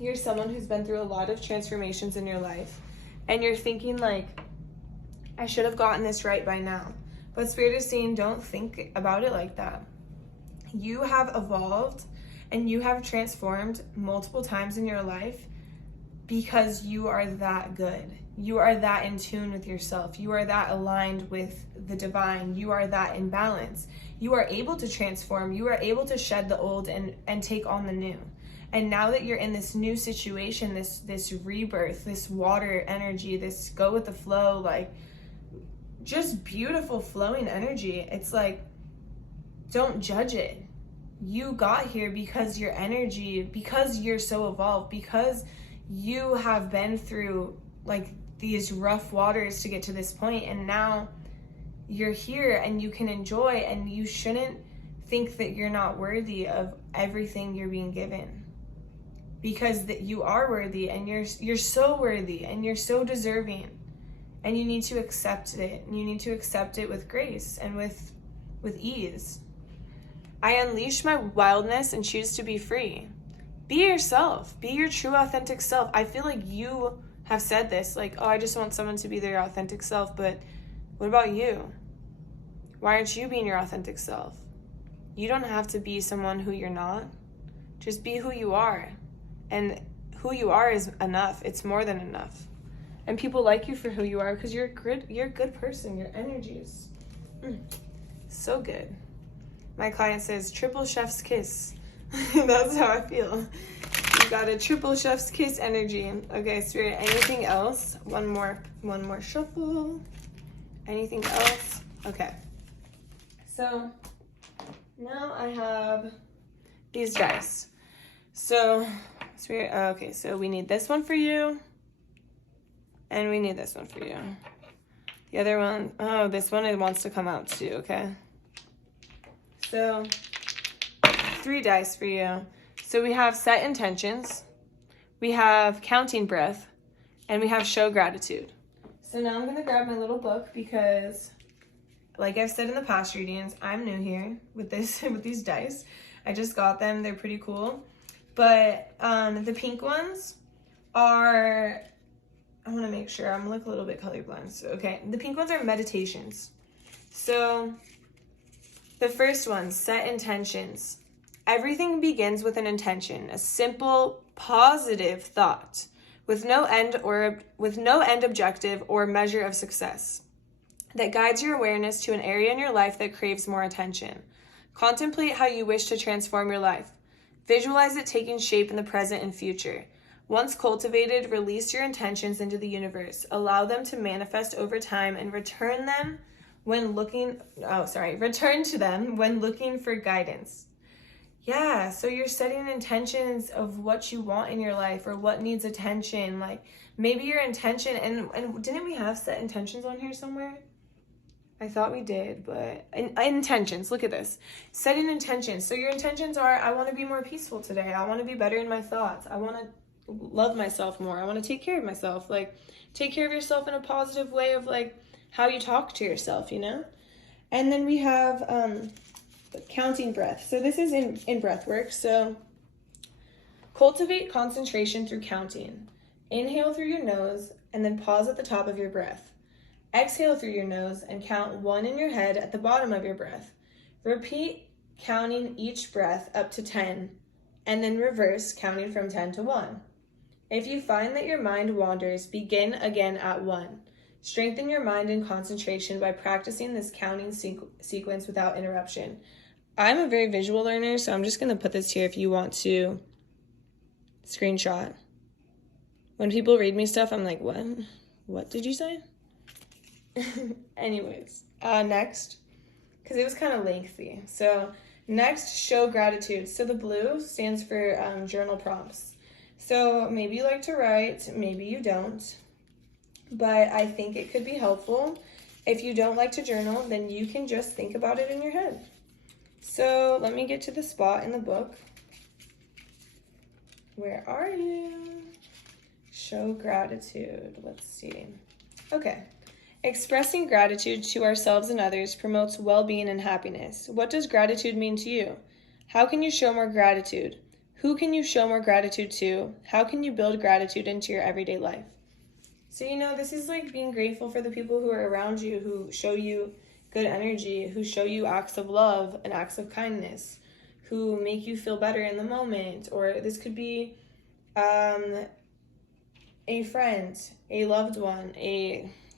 you're someone who's been through a lot of transformations in your life, and you're thinking like, I should have gotten this right by now. But Spirit is saying, don't think about it like that. You have evolved and you have transformed multiple times in your life because you are that good. You are that in tune with yourself. You are that aligned with the divine. You are that in balance. You are able to transform. You are able to shed the old and take on the new. And now that you're in this new situation, this rebirth, this water energy, this go with the flow, like just beautiful flowing energy. It's like, don't judge it. You got here because your energy, because you're so evolved, because you have been through like these rough waters to get to this point, and now you're here and you can enjoy, and you shouldn't think that you're not worthy of everything you're being given, because that you are worthy, and you're so worthy and you're so deserving, and you need to accept it. You need to accept it with grace and with ease. I unleash my wildness and choose to be free. Be yourself. Be your true, authentic self. I feel like you have said this, like, oh, I just want someone to be their authentic self, but what about you? Why aren't you being your authentic self? You don't have to be someone who you're not. Just be who you are. And who you are is enough. It's more than enough. And people like you for who you are because you're a good person. Your energy is so good. My client says, triple chef's kiss. That's how I feel. we got a triple chef's kiss energy. Okay, Spirit, anything else? One more shuffle. Anything else? Okay. So now I have these dice. So, Spirit, okay, so we need this one for you. And we need this one for you. The other one, oh, this one, it wants to come out too, okay? So, 3 dice for you. So we have set intentions, we have counting breath, and we have show gratitude. So now I'm gonna grab my little book because, like I've said in the past readings, I'm new here with this with these dice. I just got them, they're pretty cool. But the pink ones are, I wanna make sure, I'm like a little bit colorblind. So, okay, the pink ones are meditations. So the first one, set intentions. Everything begins with an intention, a simple, positive thought, with no end objective or measure of success, that guides your awareness to an area in your life that craves more attention. Contemplate how you wish to transform your life. Visualize it taking shape in the present and future. Once cultivated, release your intentions into the universe. Allow them to manifest over time and return to them when looking for guidance. Yeah, so you're setting intentions of what you want in your life or what needs attention. Like maybe your intention, and didn't we have set intentions on here somewhere? I thought we did, but intentions, look at this. Setting intentions. So your intentions are, I want to be more peaceful today. I want to be better in my thoughts. I want to love myself more. I want to take care of myself. Like take care of yourself in a positive way of like how you talk to yourself, you know? And then we have counting breath. So this is in breath work. So cultivate concentration through counting. Inhale through your nose and then pause at the top of your breath. Exhale through your nose and count 1 in your head at the bottom of your breath. Repeat counting each breath up to 10 and then reverse counting from 10 to 1. If you find that your mind wanders, begin again at 1. Strengthen your mind and concentration by practicing this counting sequence without interruption. I'm a very visual learner, so I'm just going to put this here if you want to screenshot. When people read me stuff, I'm like, what? What did you say? Anyways, next, because it was kind of lengthy. So next, show gratitude. So the blue stands for journal prompts. So maybe you like to write, maybe you don't, but I think it could be helpful. If you don't like to journal, then you can just think about it in your head. So let me get to the spot in the book. Where are you? Show gratitude. Let's see. Okay. Expressing gratitude to ourselves and others promotes well-being and happiness. What does gratitude mean to you? How can you show more gratitude? Who can you show more gratitude to? How can you build gratitude into your everyday life? So, you know, this is like being grateful for the people who are around you, who show you good energy, who show you acts of love and acts of kindness, who make you feel better in the moment. Or this could be a friend, a loved one,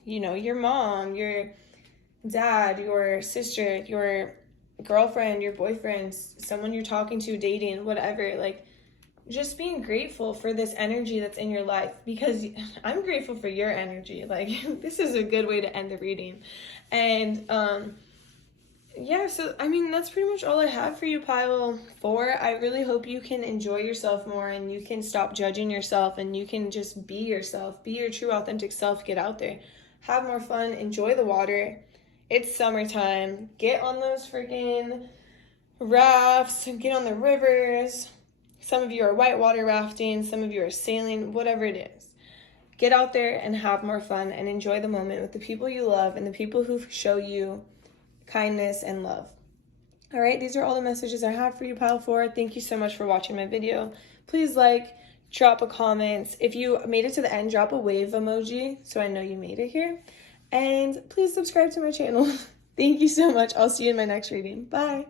your mom, your dad, your sister, your girlfriend, your boyfriend, someone you're talking to, dating, whatever. Like, just being grateful for this energy that's in your life, because I'm grateful for your energy. Like, this is a good way to end the reading. And yeah, so I mean, that's pretty much all I have for you, pile 4. I really hope you can enjoy yourself more and you can stop judging yourself and you can just be yourself, be your true authentic self. Get out there, have more fun, enjoy the water. It's summertime. Get on those freaking rafts, get on the rivers. Some of you are whitewater rafting, some of you are sailing, whatever it is. Get out there and have more fun and enjoy the moment with the people you love and the people who show you kindness and love. All right, these are all the messages I have for you, pile 4. Thank you so much for watching my video. Please drop a comment. If you made it to the end, drop a wave emoji so I know you made it here. And please subscribe to my channel. Thank you so much. I'll see you in my next reading. Bye.